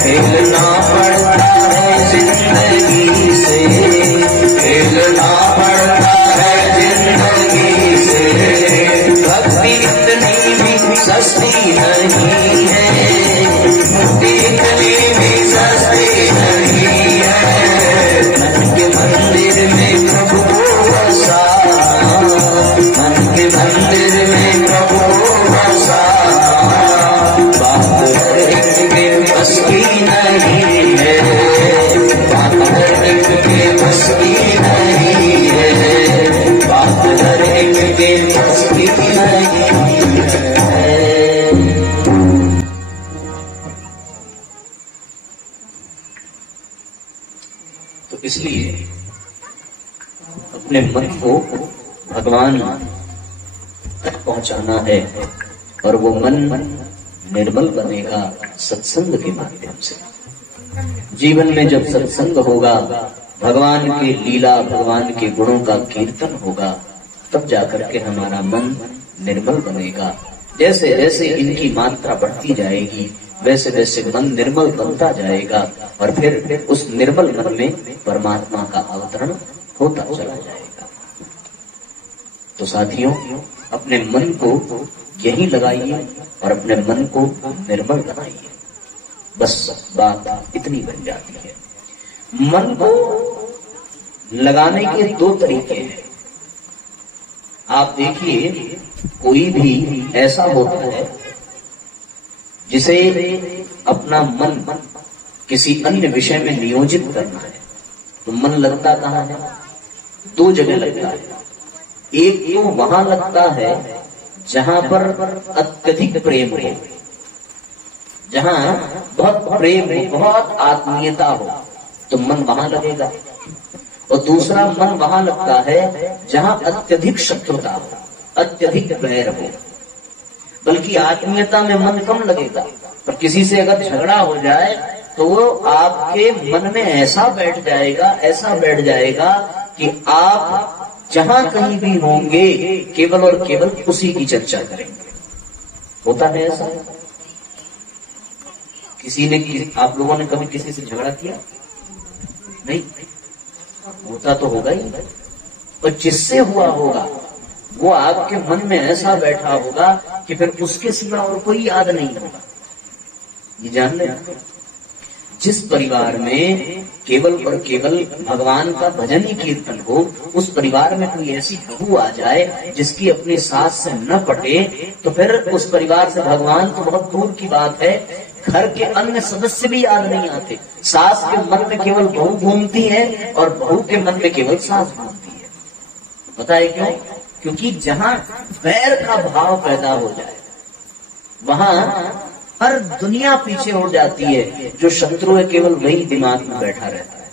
खेलना पड़ता है जिंदगी से, खेलना पड़ता है जिंदगी से, भक्ति इतनी भी सस्ती नहीं है, मुक्ति इतनी भी सस्ती नहीं है। मन के मंदिर में प्रभु को बसाना, मन के मंदिर में प्रभु को बसाना, बात हर एक के बस की नहीं है, बात हर एक के बस की नहीं है, बात हर एक के बस की नहीं है। तो इसलिए अपने मन को भगवान तक पहुंचाना है, और वो मन निर्मल बनेगा सत्संग के माध्यम से। जीवन में जब सत्संग होगा, भगवान के लीला, भगवान के गुणों का कीर्तन होगा, तब जाकर के हमारा मन निर्मल बनेगा। जैसे जैसे इनकी मात्रा बढ़ती जाएगी, वैसे वैसे मन निर्मल बनता जाएगा, और फिर उस निर्मल मन में परमात्मा का अवतरण होता चला जाएगा। तो साथियों, अपने मन को यही लगाइए और अपने मन को निर्मल बनाइए, बस बात इतनी बन जाती है। मन को लगाने के दो तरीके हैं। आप देखिए, कोई भी ऐसा होता है जिसे अपना मन किसी अन्य विषय में नियोजित करना है, तो मन लगता कहाँ है? दो जगह लगता है। एक तो वहां लगता है जहां पर अत्यधिक प्रेम हो, जहां बहुत प्रेम हो, बहुत आत्मीयता हो, तो मन वहां लगेगा। और दूसरा मन वहां लगता है जहां अत्यधिक शत्रुता हो, अत्यधिक वैर हो। बल्कि आत्मीयता में मन कम लगेगा, पर किसी से अगर झगड़ा हो जाए तो वो आपके मन में ऐसा बैठ जाएगा कि आप जहां कहीं भी होंगे केवल और केवल उसी की चर्चा करेंगे। होता है ऐसा? आप लोगों ने कभी किसी से झगड़ा किया? नहीं, होता तो होगा ही। और जिससे हुआ होगा वो आपके मन में ऐसा बैठा होगा कि फिर उसके सिवा और कोई याद नहीं होगा। ये जान लेना, जिस परिवार में केवल और केवल भगवान का भजन ही कीर्तन हो, उस परिवार में कोई ऐसी बहू आ जाए जिसकी अपनी सास से न पटे, तो फिर उस परिवार से भगवान तो बहुत दूर की बात है, घर के अन्य सदस्य भी याद नहीं आते। सास के मन में केवल बहू घूमती है और बहू के मन में केवल सास घूमती है। पता है क्यों? क्योंकि जहां वैर का भाव पैदा हो जाए वहां हर दुनिया पीछे हो जाती है। जो शत्रु है केवल वही दिमाग में बैठा रहता है।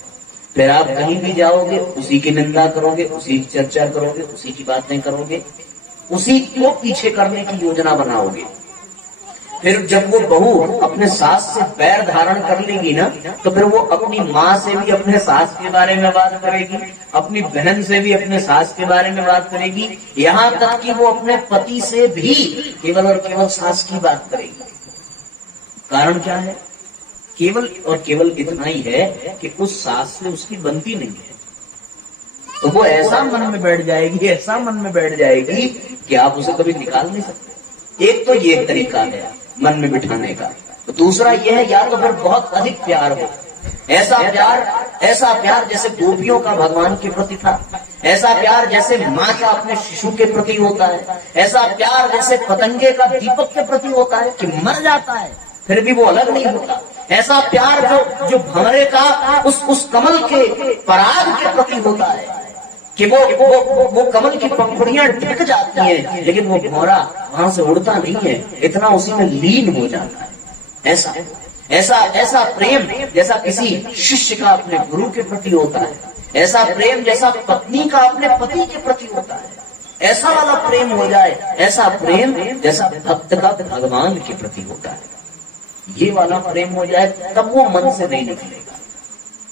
फिर आप कहीं भी जाओगे उसी की निंदा करोगे, उसी की चर्चा करोगे, उसी की बातें करोगे, उसी को पीछे करने की योजना बनाओगे। फिर जब वो बहू अपने सास से पैर धारण कर लेगी ना, तो फिर वो अपनी माँ से भी अपने सास के बारे में बात करेगी, अपनी बहन से भी अपने सास के बारे में बात करेगी, यहाँ तक कि वो अपने पति से भी केवल और केवल सास की बात करेगी। कारण क्या है? केवल और केवल इतना ही है कि उस सास से उसकी बनती नहीं है। तो वो ऐसा मन में बैठ जाएगी कि आप उसे कभी निकाल नहीं सकते। एक तो ये तरीका है मन में बिठाने का। तो दूसरा ये है, या तो फिर बहुत अधिक प्यार हो, ऐसा प्यार जैसे गोपियों का भगवान के प्रति था, ऐसा प्यार जैसे माँ का अपने शिशु के प्रति होता है, ऐसा प्यार जैसे पतंगे का दीपक के प्रति होता है कि मर जाता है फिर भी वो अलग नहीं होता, ऐसा प्यार जो भंवरे का उस कमल के पराग के प्रति होता है कि वो कमल की पंखुड़ियां ढक जाती हैं लेकिन वो भंवरा वहां से उड़ता नहीं है, इतना उसी में लीन हो जाता है। ऐसा प्रेम जैसा किसी शिष्य का अपने गुरु के प्रति होता है, ऐसा प्रेम जैसा पत्नी का अपने पति के प्रति होता है, ऐसा वाला प्रेम हो जाए, ऐसा प्रेम जैसा भक्त का भगवान के प्रति होता है, ये वाला प्रेम हो जाए, तब वो मन से नहीं निकलेगा।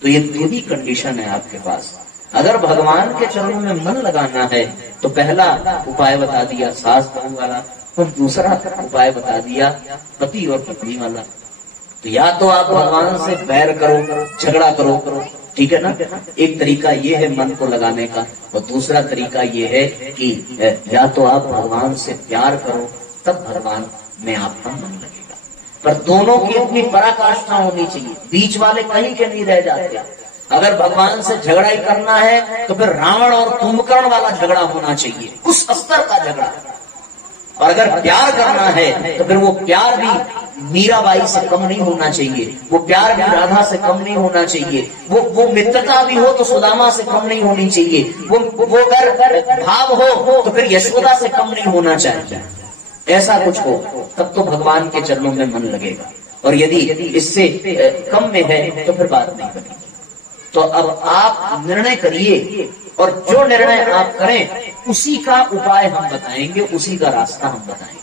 तो ये दो ही कंडीशन है आपके पास। अगर भगवान के चरणों में मन लगाना है तो पहला उपाय बता दिया सास बहू वाला, और दूसरा उपाय बता दिया पति और पत्नी वाला। तो या तो आप भगवान से बैर करो, झगड़ा करो, ठीक है ना, एक तरीका ये है मन को लगाने का, और दूसरा तरीका ये है कि या तो आप भगवान से प्यार करो, तब भगवान में आपका मन लगेगा। पर दोनों की अपनी पराकाष्ठा होनी चाहिए, बीच वाले कहीं के नहीं रह जाते। अगर भगवान से झगड़ा ही करना है तो फिर रावण और कुंभकर्ण वाला झगड़ा होना चाहिए, उस स्तर का झगड़ा। और अगर प्यार करना है तो फिर वो प्यार भी मीराबाई से कम नहीं होना चाहिए, वो प्यार भी राधा से कम नहीं होना चाहिए, वो मित्रता भी हो तो सुदामा से कम नहीं होनी चाहिए, वो अगर भाव हो तो फिर यशोदा से कम नहीं होना चाहिए। ऐसा कुछ हो तब तो भगवान के चरणों में मन लगेगा, और यदि इससे कम में है तो फिर बात नहीं बनेगी। तो अब आप निर्णय करिए, और जो निर्णय आप करें उसी का उपाय हम बताएंगे, उसी का रास्ता हम बताएंगे।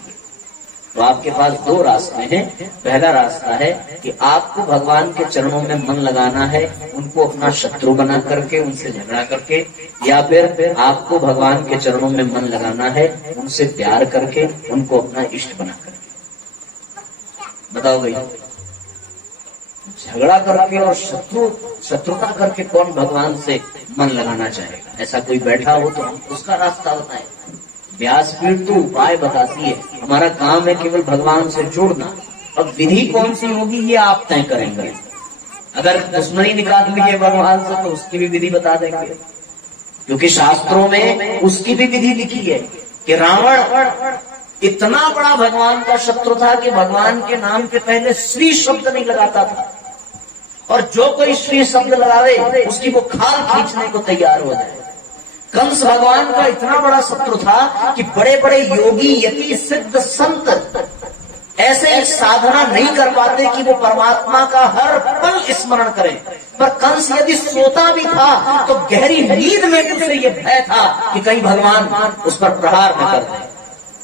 तो आपके पास दो रास्ते हैं। पहला रास्ता है कि आपको भगवान के चरणों में मन लगाना है, उनको अपना शत्रु बना करके, उनसे झगड़ा करके, या फिर आपको भगवान के चरणों में मन लगाना है उनसे प्यार करके, उनको अपना इष्ट बना करके। बताओ भाई, झगड़ा करके और शत्रुता करके कौन भगवान से मन लगाना चाहेगा? ऐसा कोई बैठा हो तो हम उसका रास्ता बताएं। व्यासपीठ तो उपाय बताती है, हमारा काम है केवल भगवान से जुड़ना। अब विधि कौन सी होगी ये आप तय करेंगे। अगर दुश्मनी निकाल ली है भगवान से तो उसकी भी विधि बता देंगे, क्योंकि शास्त्रों में उसकी भी विधि लिखी है कि रावण इतना बड़ा भगवान का शत्रु था कि भगवान के नाम के पहले श्री शब्द नहीं लगाता था, और जो कोई श्री शब्द लगावे उसकी वो खाल खींचने को तैयार हो जाए। कंस भगवान का इतना बड़ा शत्रु था कि बड़े बड़े योगी, यति, सिद्ध, संत ऐसे साधना नहीं कर पाते कि वो परमात्मा का हर पल स्मरण करें। पर कंस यदि सोता भी था तो गहरी नींद में उसे ये भय था कि कहीं भगवान उस पर प्रहार न कर दे,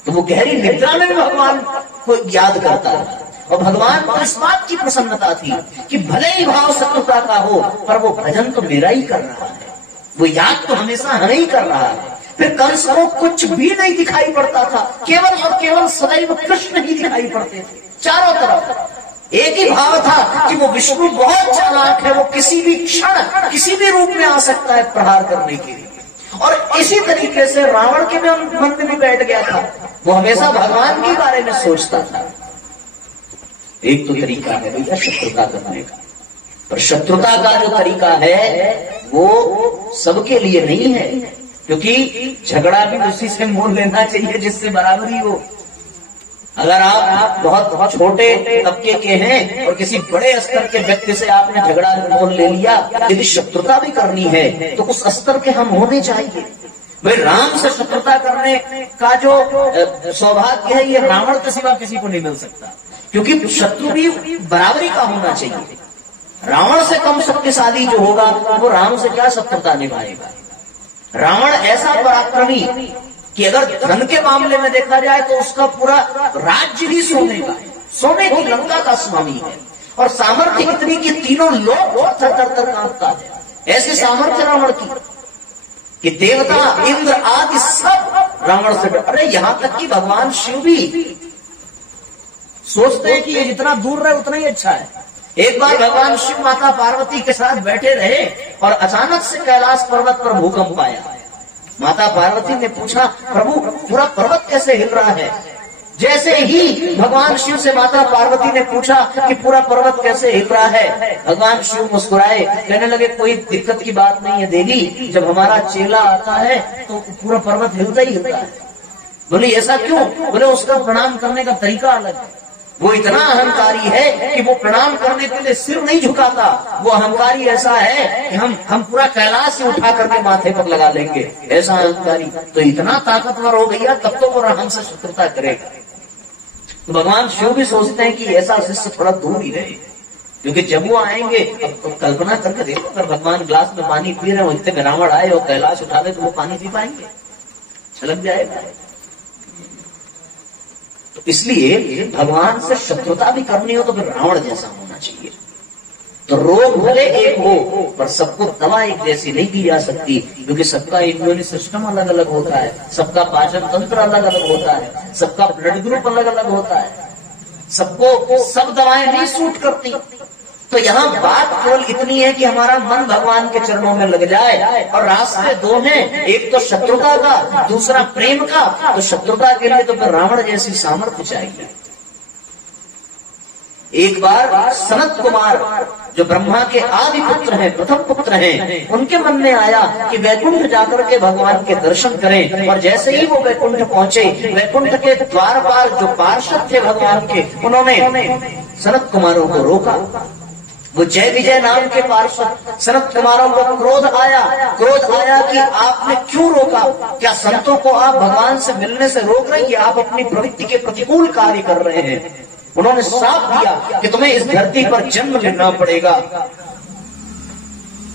तो वो गहरी निद्रा में भी भगवान को याद करता था। और भगवान को इस बात की प्रसन्नता थी कि भले ही भाव शत्रुता का हो, पर वो भजन तो मेरा ही कर रहा है, वो याद तो हमेशा हमें ही कर रहा है। फिर कंस को कुछ भी नहीं दिखाई पड़ता था, केवल और केवल सदैव कृष्ण ही दिखाई पड़ते थे। चारों तरफ एक ही भाव था कि वो विष्णु बहुत चालाक है, वो किसी भी क्षण किसी भी रूप में आ सकता है प्रहार करने के लिए। और इसी तरीके से रावण के मन में भी बैठ गया था, वो हमेशा भगवान के बारे में सोचता था। एक तो तरीका है भैया शत्रुता करने का, पर शत्रुता का जो तरीका है वो सबके लिए नहीं है, क्योंकि झगड़ा भी उसी से मोल लेना चाहिए जिससे बराबरी हो। अगर आप बहुत छोटे तबके के हैं और किसी बड़े स्तर के व्यक्ति से आपने झगड़ा मोल ले लिया, यदि शत्रुता भी करनी है तो उस स्तर के हम होने चाहिए। भाई राम से शत्रुता करने का जो सौभाग्य है ये रावण के सिवा किसी को नहीं मिल सकता, क्योंकि शत्रु भी बराबरी का होना चाहिए। रावण से कम शक्तिशाली जो होगा वो राम से क्या शत्रुता निभाएगा। रावण ऐसा पराक्रमी कि अगर धन के मामले में देखा जाए तो उसका पूरा राज्य ही सोने का है, सोने की लंका का स्वामी है, और सामर्थ्य इतनी कि तीनों लोग थर-थर कांपता है। ऐसे सामर्थ्य रावण की कि देवता इंद्र आदि सब रावण से डर। अरे यहां तक कि भगवान शिव भी सोचते हैं कि ये जितना दूर रहे उतना ही अच्छा है। एक बार भगवान शिव माता पार्वती के साथ बैठे रहे और अचानक से कैलाश पर्वत पर भूकंप आया। माता पार्वती ने पूछा, प्रभु पूरा पर्वत कैसे हिल रहा है? जैसे ही भगवान शिव से माता पार्वती ने पूछा कि पूरा पर्वत कैसे हिल रहा है, भगवान शिव मुस्कुराए, कहने लगे कोई दिक्कत की बात नहीं है देवी, जब हमारा चेला आता है तो पूरा पर्वत हिलता ही हिलता है। बोले ऐसा क्यों? बोले उसका प्रणाम करने का तरीका अलग है। वो इतना अहंकारी है कि वो प्रणाम करने के लिए सिर नहीं झुकाता। वो अहंकारी ऐसा है कि हम पूरा कैलाश से उठा करके माथे पर लगा लेंगे, ऐसा अहंकारी। तो इतना ताकतवर हो गया तब तो वो राम से शत्रुता करेगा। तो भगवान शिव भी सोचते हैं कि ऐसा शिष्य थोड़ा दूर ही रहे, क्योंकि जब वो आएंगे, अब कल्पना करके देखो, अगर भगवान ग्लास में पानी पी रहे हो, इतने में रावण आए और कैलाश उठा दे तो वो पानी पी पाएंगे? छलक जाएगा। तो इसलिए भगवान से शत्रुता भी करनी हो तो फिर रावण जैसा होना चाहिए। तो रोग भले एक हो पर सबको दवा एक जैसी नहीं दी जा सकती, क्योंकि सबका इम्यून सिस्टम अलग अलग होता है, सबका पाचन तंत्र अलग अलग होता है, सबका ब्लड ग्रुप अलग अलग होता है, सबको सब दवाएं नहीं सूट करती। तो यहाँ बात केवल इतनी है कि हमारा मन भगवान के चरणों में लग जाए। और रास्ते दो हैं, एक तो शत्रुता का, दूसरा प्रेम का। तो शत्रुता के लिए तो फिर रावण जैसी सामर्थ्य चाहिए। एक बार सनत कुमार जो ब्रह्मा के आदि पुत्र हैं, प्रथम पुत्र हैं, उनके मन में आया कि वैकुंठ जाकर के भगवान के दर्शन करें। और जैसे ही वो वैकुंठ पहुंचे, वैकुंठ के द्वार पर जो पार्षद थे भगवान के, उन्होंने सनत कुमारों को रोका। वो जय विजय नाम के पार्षद सनत कुमारों को क्रोध आया कि आपने क्यों रोका? क्या संतों को आप भगवान से मिलने से रोक रहे हैं? आप अपनी प्रवृत्ति के प्रतिकूल कार्य कर रहे हैं। उन्होंने श्राप दिया कि तुम्हें इस धरती पर जन्म लेना पड़ेगा।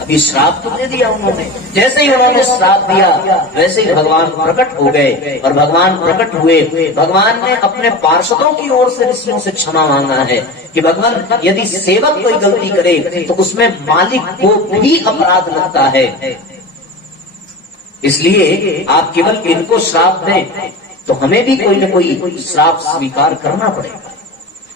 अभी श्राप तो दे दिया उन्होंने। जैसे ही उन्होंने श्राप दिया वैसे ही भगवान प्रकट हो गए। और भगवान प्रकट हुए, भगवान ने अपने पार्षदों की ओर से ऋषियों से क्षमा मांगा है कि भगवान यदि सेवक कोई गलती करे तो उसमें मालिक को भी अपराध लगता है, इसलिए आप केवल इनको श्राप दें तो हमें भी कोई न कोई श्राप स्वीकार करना पड़ेगा।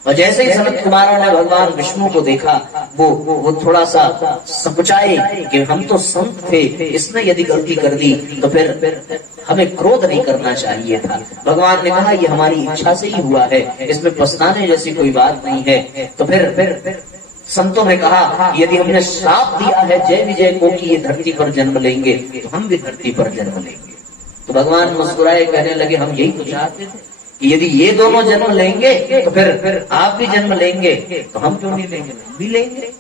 और जैसे ही सनत कुमारों ने भगवान विष्णु को देखा, वो थोड़ा सा संकुचाए कि हम तो संत थे, इसने यदि गलती कर दी तो फिर हमें क्रोध नहीं करना चाहिए था। भगवान ने कहा ये हमारी इच्छा से ही हुआ है, इसमें पछताने जैसी कोई बात नहीं है। तो फिर संतों ने कहा यदि हमने श्राप दिया है जय विजय को कि ये धरती पर जन्म लेंगे तो हम भी धरती पर जन्म लेंगे। तो भगवान मुस्कुराए, कहने लगे हम यही तो चाहते थे कि यदि ये दोनों जन्म लेंगे तो फिर आप भी जन्म लेंगे, तो हम क्यों नहीं लेंगे? हम भी लेंगे।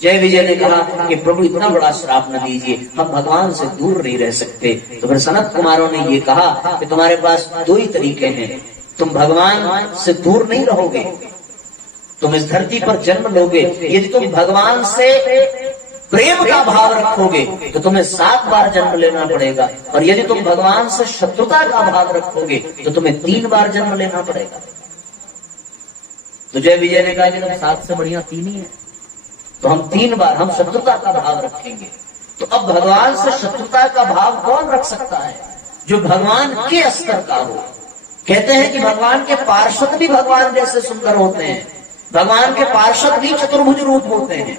जय विजय ने कहा कि प्रभु इतना बड़ा श्राप न दीजिए, हम भगवान से दूर नहीं रह सकते। तो फिर सनत कुमारों ने ये कहा कि तुम्हारे पास दो ही तरीके हैं, तुम भगवान से दूर नहीं रहोगे, तुम इस धरती पर जन्म लोगे। यदि तुम भगवान से प्रेम का भाव रखोगे तो तुम्हें 7 बार जन्म लेना पड़ेगा, और यदि तुम भगवान से शत्रुता का भाव रखोगे तो तुम्हें 3 बार जन्म लेना पड़ेगा। तो जय विजय ने कहा कि तुम 7 से बढ़िया 3 ही है, तो हम 3 बार हम शत्रुता का भाव रखेंगे। तो अब भगवान से शत्रुता का भाव कौन रख सकता है? जो भगवान के स्तर का हो। कहते हैं कि भगवान के पार्षद भी भगवान जैसे सुंदर होते हैं, भगवान के पार्षद भी चतुर्भुज रूप होते हैं।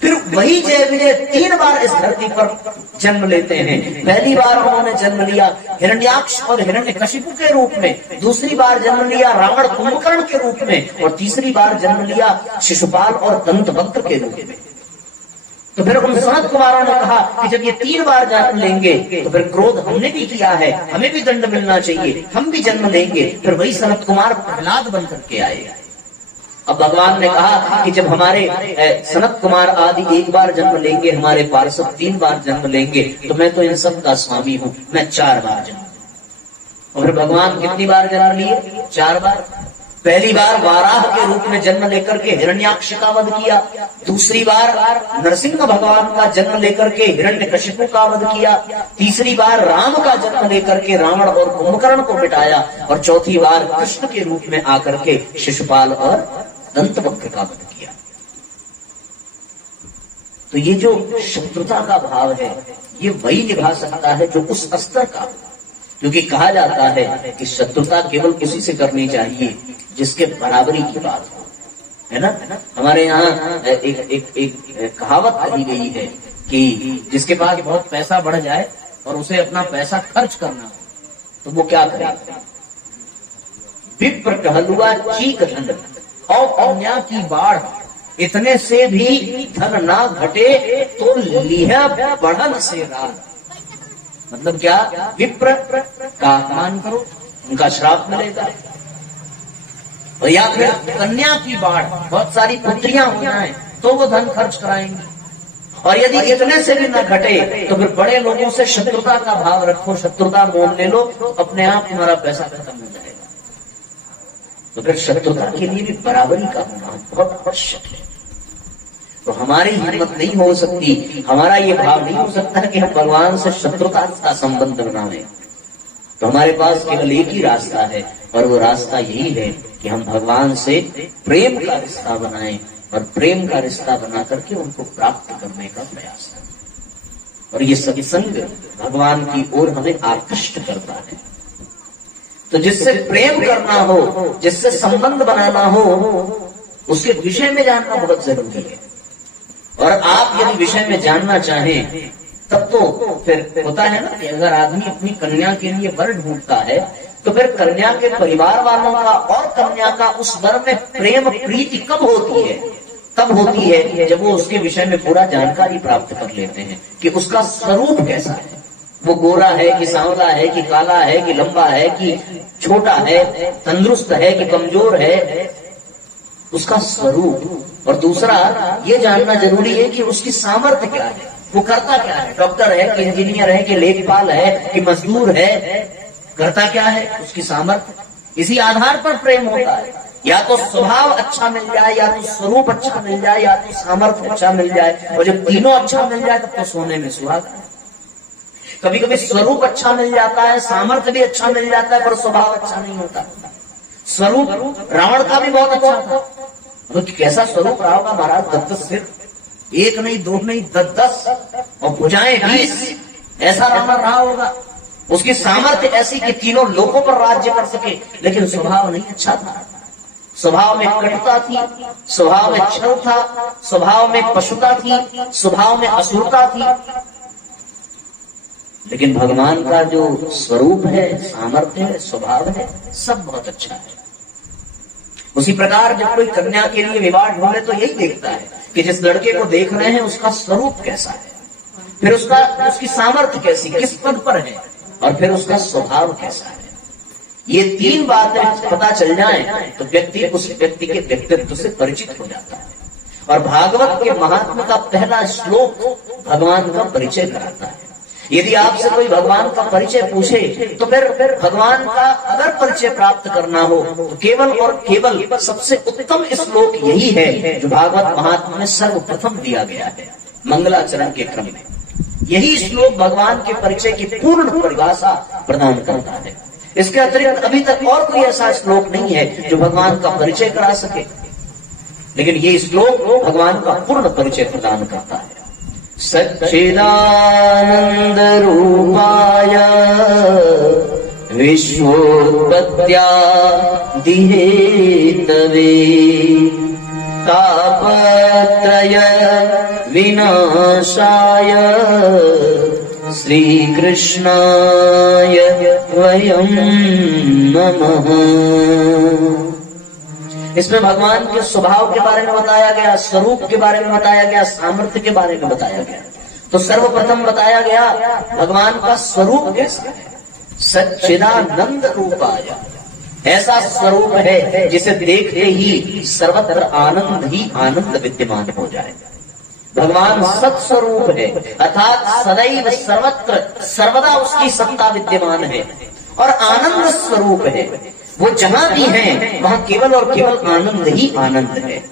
फिर वही जय विजय 3 बार इस धरती पर जन्म लेते हैं। पहली बार उन्होंने जन्म लिया हिरण्याक्ष और हिरण्यकशिपु के रूप में, दूसरी बार जन्म लिया रावण कुंभकर्ण के रूप में, और तीसरी बार जन्म लिया शिशुपाल और दंतवक्र के रूप में। तो फिर उन सनत कुमारों ने कहा कि जब ये 3 बार जन्म लेंगे तो फिर क्रोध हमने भी किया है, हमें भी दंड मिलना चाहिए, हम भी जन्म लेंगे। फिर वही सनत कुमार प्रहलाद बन करके आए। अब भगवान ने कहा कि जब हमारे सनत कुमार आदि 1 बार जन्म लेंगे, हमारे पार्षद 3 बार जन्म लेंगे, तो मैं तो इन सब का स्वामी हूं, मैं 4 बार जन्म। और फिर भगवान कितनी बार जन्म लिए? 4 बार। पहली बार वाराह के रूप में जन्म लेकर के हिरण्याक्ष का वध किया, दूसरी बार नरसिंह भगवान का जन्म लेकर के हिरण्यकशिपु का वध किया, तीसरी बार राम का जन्म लेकर के रावण और कुंभकर्ण को मिटाया, और चौथी बार कृष्ण के रूप में आकर के शिशुपाल और दंतवक्र का वध किया। तो ये जो शत्रुता का भाव है, ये वही निभा सकता है जो उस स्तर का, क्योंकि कहा जाता है कि शत्रुता केवल उसी से करनी चाहिए जिसके बराबरी की बात हो, है ना। हमारे यहाँ एक कहावत कही गई है कि जिसके पास बहुत पैसा बढ़ जाए और उसे अपना पैसा खर्च करना हो तो वो क्या करे? विप्र टहलुआ चीक धन और कन्या की बाढ़, इतने से भी धन ना घटे तो लिया बढ़न से राग। मतलब क्या? विप्र का अपमान करो, उनका श्राप मिलेगा। और या फिर कन्या की बाढ़, बहुत सारी पुत्रियां हो जाएं तो वो धन खर्च कराएंगे। और यदि इतने से भी न घटे तो फिर बड़े लोगों से शत्रुता का भाव रखो, शत्रुता मोल ले लो, तो अपने आप तुम्हारा पैसा खत्म हो जाएगा। तो फिर शत्रुता के लिए भी बराबरी का होना बहुत आवश्यक है। तो हमारी हिम्मत नहीं हो सकती, हमारा ये भाव नहीं हो सकता कि हम भगवान से शत्रुता का संबंध बनाएं। तो हमारे पास केवल एक ही रास्ता है, और वो रास्ता यही है कि हम भगवान से प्रेम का रिश्ता बनाएं, और प्रेम का रिश्ता बना करके उनको प्राप्त करने का प्रयास करें। और ये सत्संग भगवान की ओर हमें आकृष्ट करता है। तो जिससे प्रेम करना हो, जिससे संबंध बनाना हो, उसके विषय में जानना बहुत जरूरी है। और आप यदि विषय में जानना चाहें तब तो फिर होता है ना कि अगर आदमी अपनी कन्या के लिए वर ढूंढता है तो फिर कन्या के परिवार वालों का और कन्या का उस वर में प्रेम प्रीति कब होती है? तब होती है जब वो उसके विषय में पूरा जानकारी प्राप्त कर लेते हैं कि उसका स्वरूप कैसा है, वो गोरा है कि सांवला है कि काला है कि लंबा है कि छोटा है, तंदुरुस्त है कि कमजोर है, उसका स्वरूप। और दूसरा ये जानना जरूरी है कि उसकी सामर्थ्य क्या है, वो करता क्या है, डॉक्टर है कि इंजीनियर है कि लेखपाल है कि मजदूर है, करता क्या है, उसकी सामर्थ्य। इसी आधार पर प्रेम होता है। या तो स्वभाव अच्छा मिल जाए, या तो स्वरूप अच्छा मिल जाए, या तो सामर्थ्य अच्छा मिल जाए। और जब तीनों अच्छा मिल जाए तब तो सोने में सुहागा है। कभी कभी स्वरूप अच्छा मिल जाता है, सामर्थ्य भी अच्छा मिल जाता है, पर स्वभाव अच्छा नहीं होता। स्वरूप रावण का भी बहुत अच्छा था, तो कैसा स्वरूप रहा होगा महाराज? 10 सिर, 1 नहीं 2 नहीं 10 और भुजाएं 20, ऐसा रावण रहा होगा। उसकी सामर्थ्य ऐसी कि तीनों लोगों पर राज्य कर सके, लेकिन स्वभाव नहीं अच्छा था। स्वभाव में कटुता थी, स्वभाव में छल था, स्वभाव में पशुता थी, स्वभाव में असुरता थी। लेकिन भगवान का जो स्वरूप है, सामर्थ्य है, स्वभाव है, सब बहुत अच्छा है। उसी प्रकार जब कोई कन्या के लिए विवाह ढूंढे तो यही देखता है कि जिस लड़के को देख रहे हैं उसका स्वरूप कैसा है, फिर उसकी सामर्थ्य कैसी, किस पद पर है, और फिर उसका स्वभाव कैसा है। ये 3 बातें पता चल जाएं तो व्यक्ति उस व्यक्ति के व्यक्तित्व से परिचित हो जाता है। और भागवत के महात्मा का पहला श्लोक भगवान का परिचय कराता है। यदि आपसे कोई भगवान का परिचय पूछे तो फिर भगवान का अगर परिचय प्राप्त करना हो तो केवल और केवल सबसे उत्तम श्लोक यही है जो भागवत महात्म्य में सर्वप्रथम दिया गया है मंगलाचरण के क्रम में। यही श्लोक भगवान के परिचय की पूर्ण परिभाषा प्रदान करता है। इसके अतिरिक्त अभी तक और कोई ऐसा श्लोक नहीं है जो भगवान का परिचय करा सके, लेकिन ये श्लोक भगवान का पूर्ण परिचय प्रदान करता है। सच्चिदानंद रूपाय विश्वोत्पत्त्यादि हेतवे तापत्रय विनाशाय श्री कृष्णाय वयं नमः। इसमें भगवान के स्वभाव के बारे में बताया गया, स्वरूप के बारे में बताया गया, सामर्थ्य के बारे में बताया गया। तो सर्वप्रथम बताया गया भगवान का स्वरूप कैसा है। सच्चिदानंद रूपाय, ऐसा स्वरूप है जिसे देखते ही सर्वत्र आनंद ही आनंद विद्यमान हो जाए। भगवान सत्स्वरूप है, अर्थात सदैव सर्वत्र सर्वदा उसकी सत्ता विद्यमान है और आनंद स्वरूप है। वो जहां भी है वहां केवल और केवल आनंद ही आनंद है।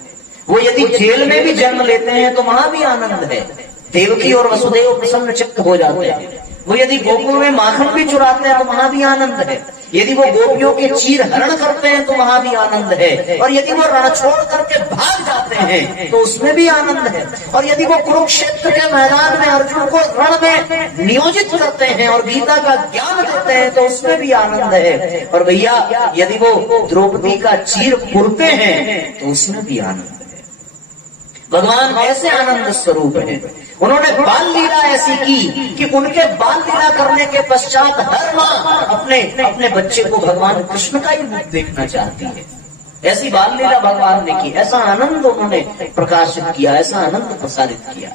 वो यदि जेल में भी जन्म लेते हैं तो वहां भी आनंद है। देवकी और वसुदेव प्रसन्न चित्त हो जाते हैं। वो यदि गोकुल में माखन भी चुराते हैं तो वहां भी आनंद है। यदि वो गोपियों के चीर हरण करते हैं तो वहां भी आनंद है। और यदि वो रण छोड़ करके भाग जाते हैं तो उसमें भी आनंद है। और यदि वो कुरुक्षेत्र के मैदान में अर्जुन को रण में नियोजित करते हैं और गीता का ज्ञान देते हैं तो उसमें भी आनंद है। और भैया यदि वो द्रौपदी का चीर पुरते हैं तो उसमें भी आनंद है। भगवान ऐसे आनंद स्वरूप है। उन्होंने बाल लीला ऐसी की कि उनके बाल लीला करने के पश्चात हर माँ अपने बच्चे को भगवान कृष्ण का ही रूप देखना चाहती है। ऐसी बाल लीला भगवान ने की, ऐसा आनंद उन्होंने प्रकाशित किया, ऐसा आनंद प्रसारित किया।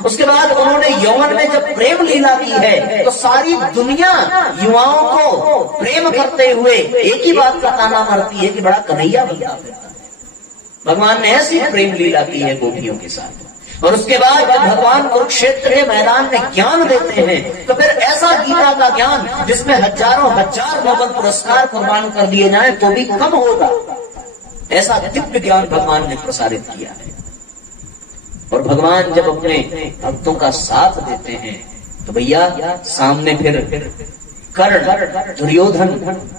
उसके बाद उन्होंने यौवन में जब प्रेम लीला की है तो सारी दुनिया युवाओं को प्रेम करते हुए एक ही बात का ताना मारती है कि बड़ा कन्हैया बनता है। भगवान ने ऐसी प्रेम लीला की है गोपियों के साथ। और उसके बाद जब भगवान कुरुक्षेत्र के मैदान में ज्ञान देते हैं तो फिर ऐसा गीता का ज्ञान जिसमें हजारों हजार नोबेल पुरस्कार कुर्बान कर दिए जाएं तो भी कम होगा, ऐसा दिव्य ज्ञान भगवान ने प्रसारित किया है। और भगवान जब अपने भक्तों का साथ देते हैं तो भैया सामने फिर कर्ण, दुर्योधन,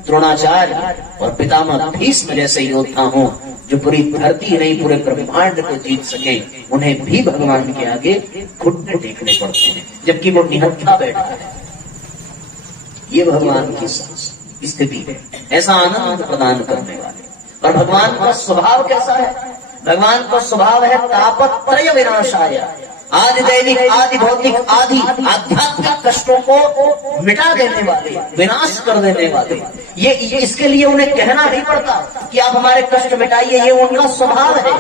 द्रोणाचार्य और पितामह भीष्म जैसे योद्धा हों जो पूरी धरती नहीं पूरे ब्रह्मांड को जीत सके, उन्हें भी भगवान के आगे घुटने टेकने पड़ते हैं जबकि वो निहत्था बैठा है। ये भगवान की स्थिति है, ऐसा आनंद प्रदान करने वाले। और भगवान का स्वभाव कैसा है? भगवान का स्वभाव है तापत्रय विनाशाय, आदि दैविक, आदि भौतिक, आदि आध्यात्मिक कष्टों को मिटा देने वाले, विनाश कर देने वाले। ये इसके लिए उन्हें कहना नहीं पड़ता कि आप हमारे कष्ट मिटाइए, ये उनका स्वभाव है।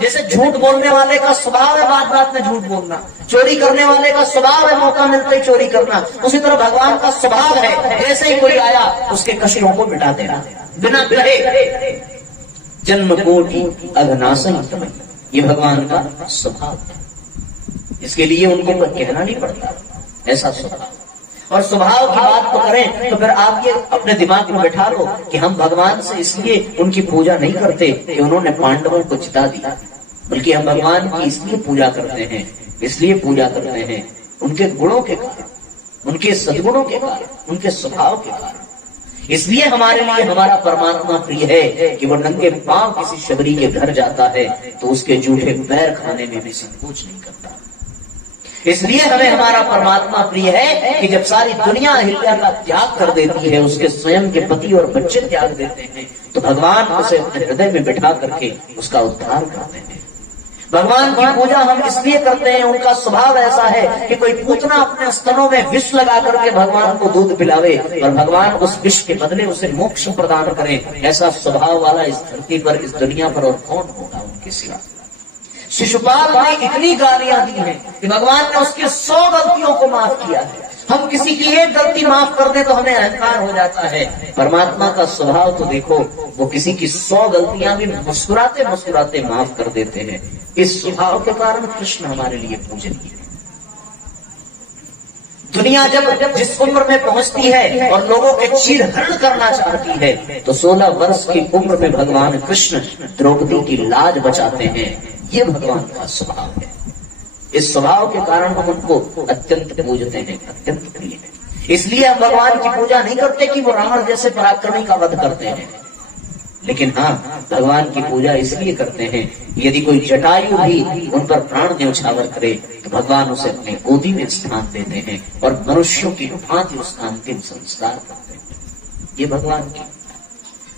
जैसे झूठ बोलने वाले का स्वभाव है बात बात में झूठ बोलना, चोरी करने वाले का स्वभाव है मौका मिलते ही चोरी करना, उसी तरह भगवान का स्वभाव है जैसे ही कोई आया उसके कष्टों को मिटा देना बिना कहे। जन्म कोटि अघनाशय, ये भगवान का स्वभाव है। इसके लिए उनको कहना नहीं पड़ता, ऐसा स्वभाव। और स्वभाव की बात तो करें तो फिर आप ये अपने दिमाग में बैठा लो कि हम भगवान से इसलिए उनकी पूजा नहीं करते कि उन्होंने पांडवों को जिता दिया, बल्कि हम भगवान की इसलिए पूजा करते हैं, इसलिए पूजा करते हैं उनके गुणों के कारण, उनके सद्गुणों के कारण, उनके स्वभाव के कारण। इसलिए हमारे लिए हमारा परमात्मा प्रिय है कि वो नंगे पांव किसी शबरी के घर जाता है तो उसके जूठे पैर खाने में भी संकोच नहीं करता। इसलिए हमें हमारा परमात्मा प्रिय है कि जब सारी दुनिया अहिल्या का त्याग कर देती है, उसके स्वयं के पति और बच्चे त्याग देते हैं, तो भगवान उसे अपने हृदय में बिठा करके उसका उद्धार करते हैं। भगवान की पूजा हम इसलिए करते हैं, उनका स्वभाव ऐसा है कि कोई पूतना अपने स्तनों में विष लगा करके भगवान को दूध पिलावे और भगवान उस विष के बदले उसे मोक्ष प्रदान करें। ऐसा स्वभाव वाला इस धरती पर, इस दुनिया पर और कौन होगा उनके सिवा। शिशुपाल ने इतनी गालियां दी हैं कि भगवान ने उसकी 100 गलतियों को माफ किया है। हम किसी की एक गलती माफ कर दें तो हमें अहंकार हो जाता है। परमात्मा का स्वभाव तो देखो, वो किसी की 100 गलतियां भी मुस्कुराते मुस्कुराते माफ कर देते हैं। इस स्वभाव के कारण कृष्ण हमारे लिए पूजनीय है। दुनिया जब जिस उम्र में पहुंचती है और लोगों के चीरहरण करना चाहती है, तो 16 वर्ष की उम्र में भगवान कृष्ण द्रौपदी की लाज बचाते हैं। ये भगवान का स्वभाव है। इस स्वभाव के कारण हम उनको अत्यंत पूजते हैं, अत्यंत प्रिय है। इसलिए हम भगवान की पूजा नहीं करते कि वो रावण जैसे पराक्रमी का वध करते हैं, लेकिन हाँ, भगवान की पूजा इसलिए करते हैं यदि कोई जटायु भी उन पर प्राण न्यौछावर करे तो भगवान उसे अपनी गोदी में स्थान देते हैं और मनुष्यों की भांति उसका अंतिम संस्कार करते हैं। ये भगवान की,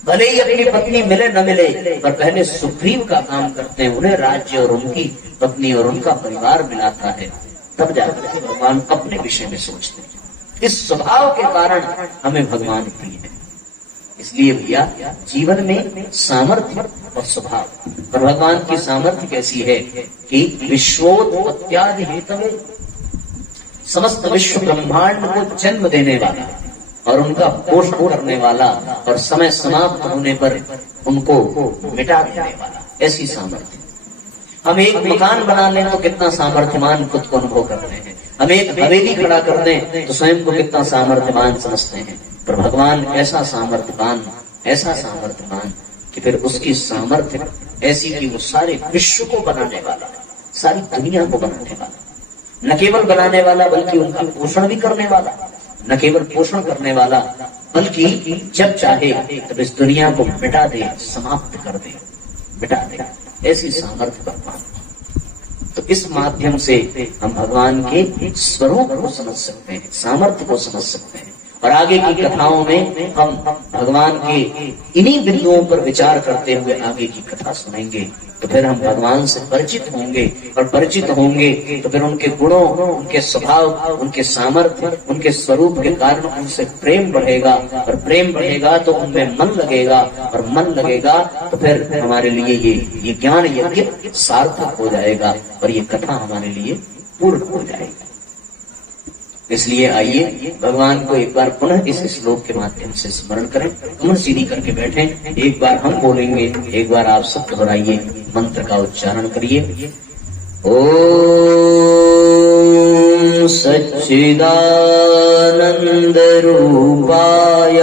भले ही अपनी पत्नी मिले न मिले, पर पहले सुग्रीव का काम करते हैं। उन्हें राज्य और उनकी पत्नी और उनका परिवार मिलाता है, तब जाकर भगवान अपने विषय में सोचते हैं। इस स्वभाव के कारण हमें भगवान प्रिय है। इसलिए भैया, जीवन में सामर्थ्य और स्वभाव, पर भगवान की सामर्थ्य कैसी है कि विश्वोत्पत्त्यादि हेतवे, समस्त विश्व ब्रह्मांड को जन्म देने वाला और उनका पोषण करने वाला और समय समाप्त होने पर उनको मिटा देने वाला, ऐसी सामर्थ्य। हम एक मकान बना लें तो कितना सामर्थ्यवान खुद को अनुभव करते हैं, हम एक हवेली खड़ा कर दें तो स्वयं को कितना सामर्थ्यवान समझते हैं। पर भगवान ऐसा सामर्थ्यवान कि फिर उसकी सामर्थ्य ऐसी कि वो सारे विश्व को बनाने वाला, सारी दुनिया को बनाने वाला, न केवल बनाने वाला बल्कि उनका पोषण भी करने वाला, न केवल पोषण करने वाला बल्कि जब चाहे तब इस दुनिया को मिटा दे, समाप्त कर दे, मिटा दे, ऐसी सामर्थ्य भगवान। तो इस माध्यम से हम भगवान के स्वरूप को समझ सकते हैं, सामर्थ्य को समझ सकते हैं। और आगे की कथाओं में हम भगवान के इन्हीं बिंदुओं पर विचार करते हुए आगे की कथा सुनेंगे, तो फिर हम भगवान से परिचित होंगे, और परिचित होंगे तो फिर उनके गुणों, उनके स्वभाव, उनके सामर्थ्य, उनके स्वरूप के कारण उनसे प्रेम बढ़ेगा, और प्रेम बढ़ेगा तो उनमें मन लगेगा, और मन लगेगा तो फिर हमारे लिए ये ज्ञान यज्ञ सार्थक हो जाएगा और ये कथा हमारे लिए पूर्ण हो जाएगी। इसलिए आइए भगवान को एक बार पुनः इस श्लोक के माध्यम से स्मरण करें। कमर सीधी करके बैठें, एक बार हम बोलेंगे, एक बार आप सब दोहराइए, मंत्र का उच्चारण करिए। ओम सच्चिदानंद रूपाय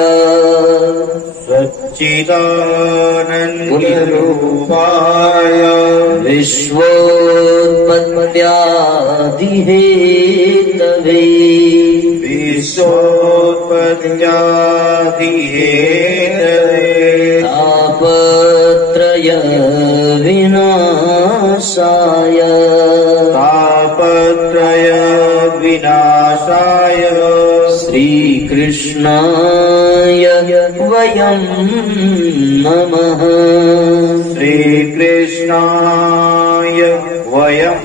सच्चिदानंद रूपाय विश्वोत्पत्त्यादि हेतवे विश्वोत्पत्त्यादि हेतवे तापत्रय विनाशाय तापत्रय विनाशाय श्री कृष्णाय वयं नमः। श्री कृष्णाय वयं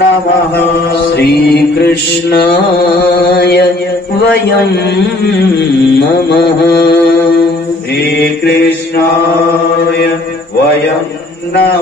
नमः। श्री कृष्णाय वयं नमः। श्री कृष्णाय वयं नमः।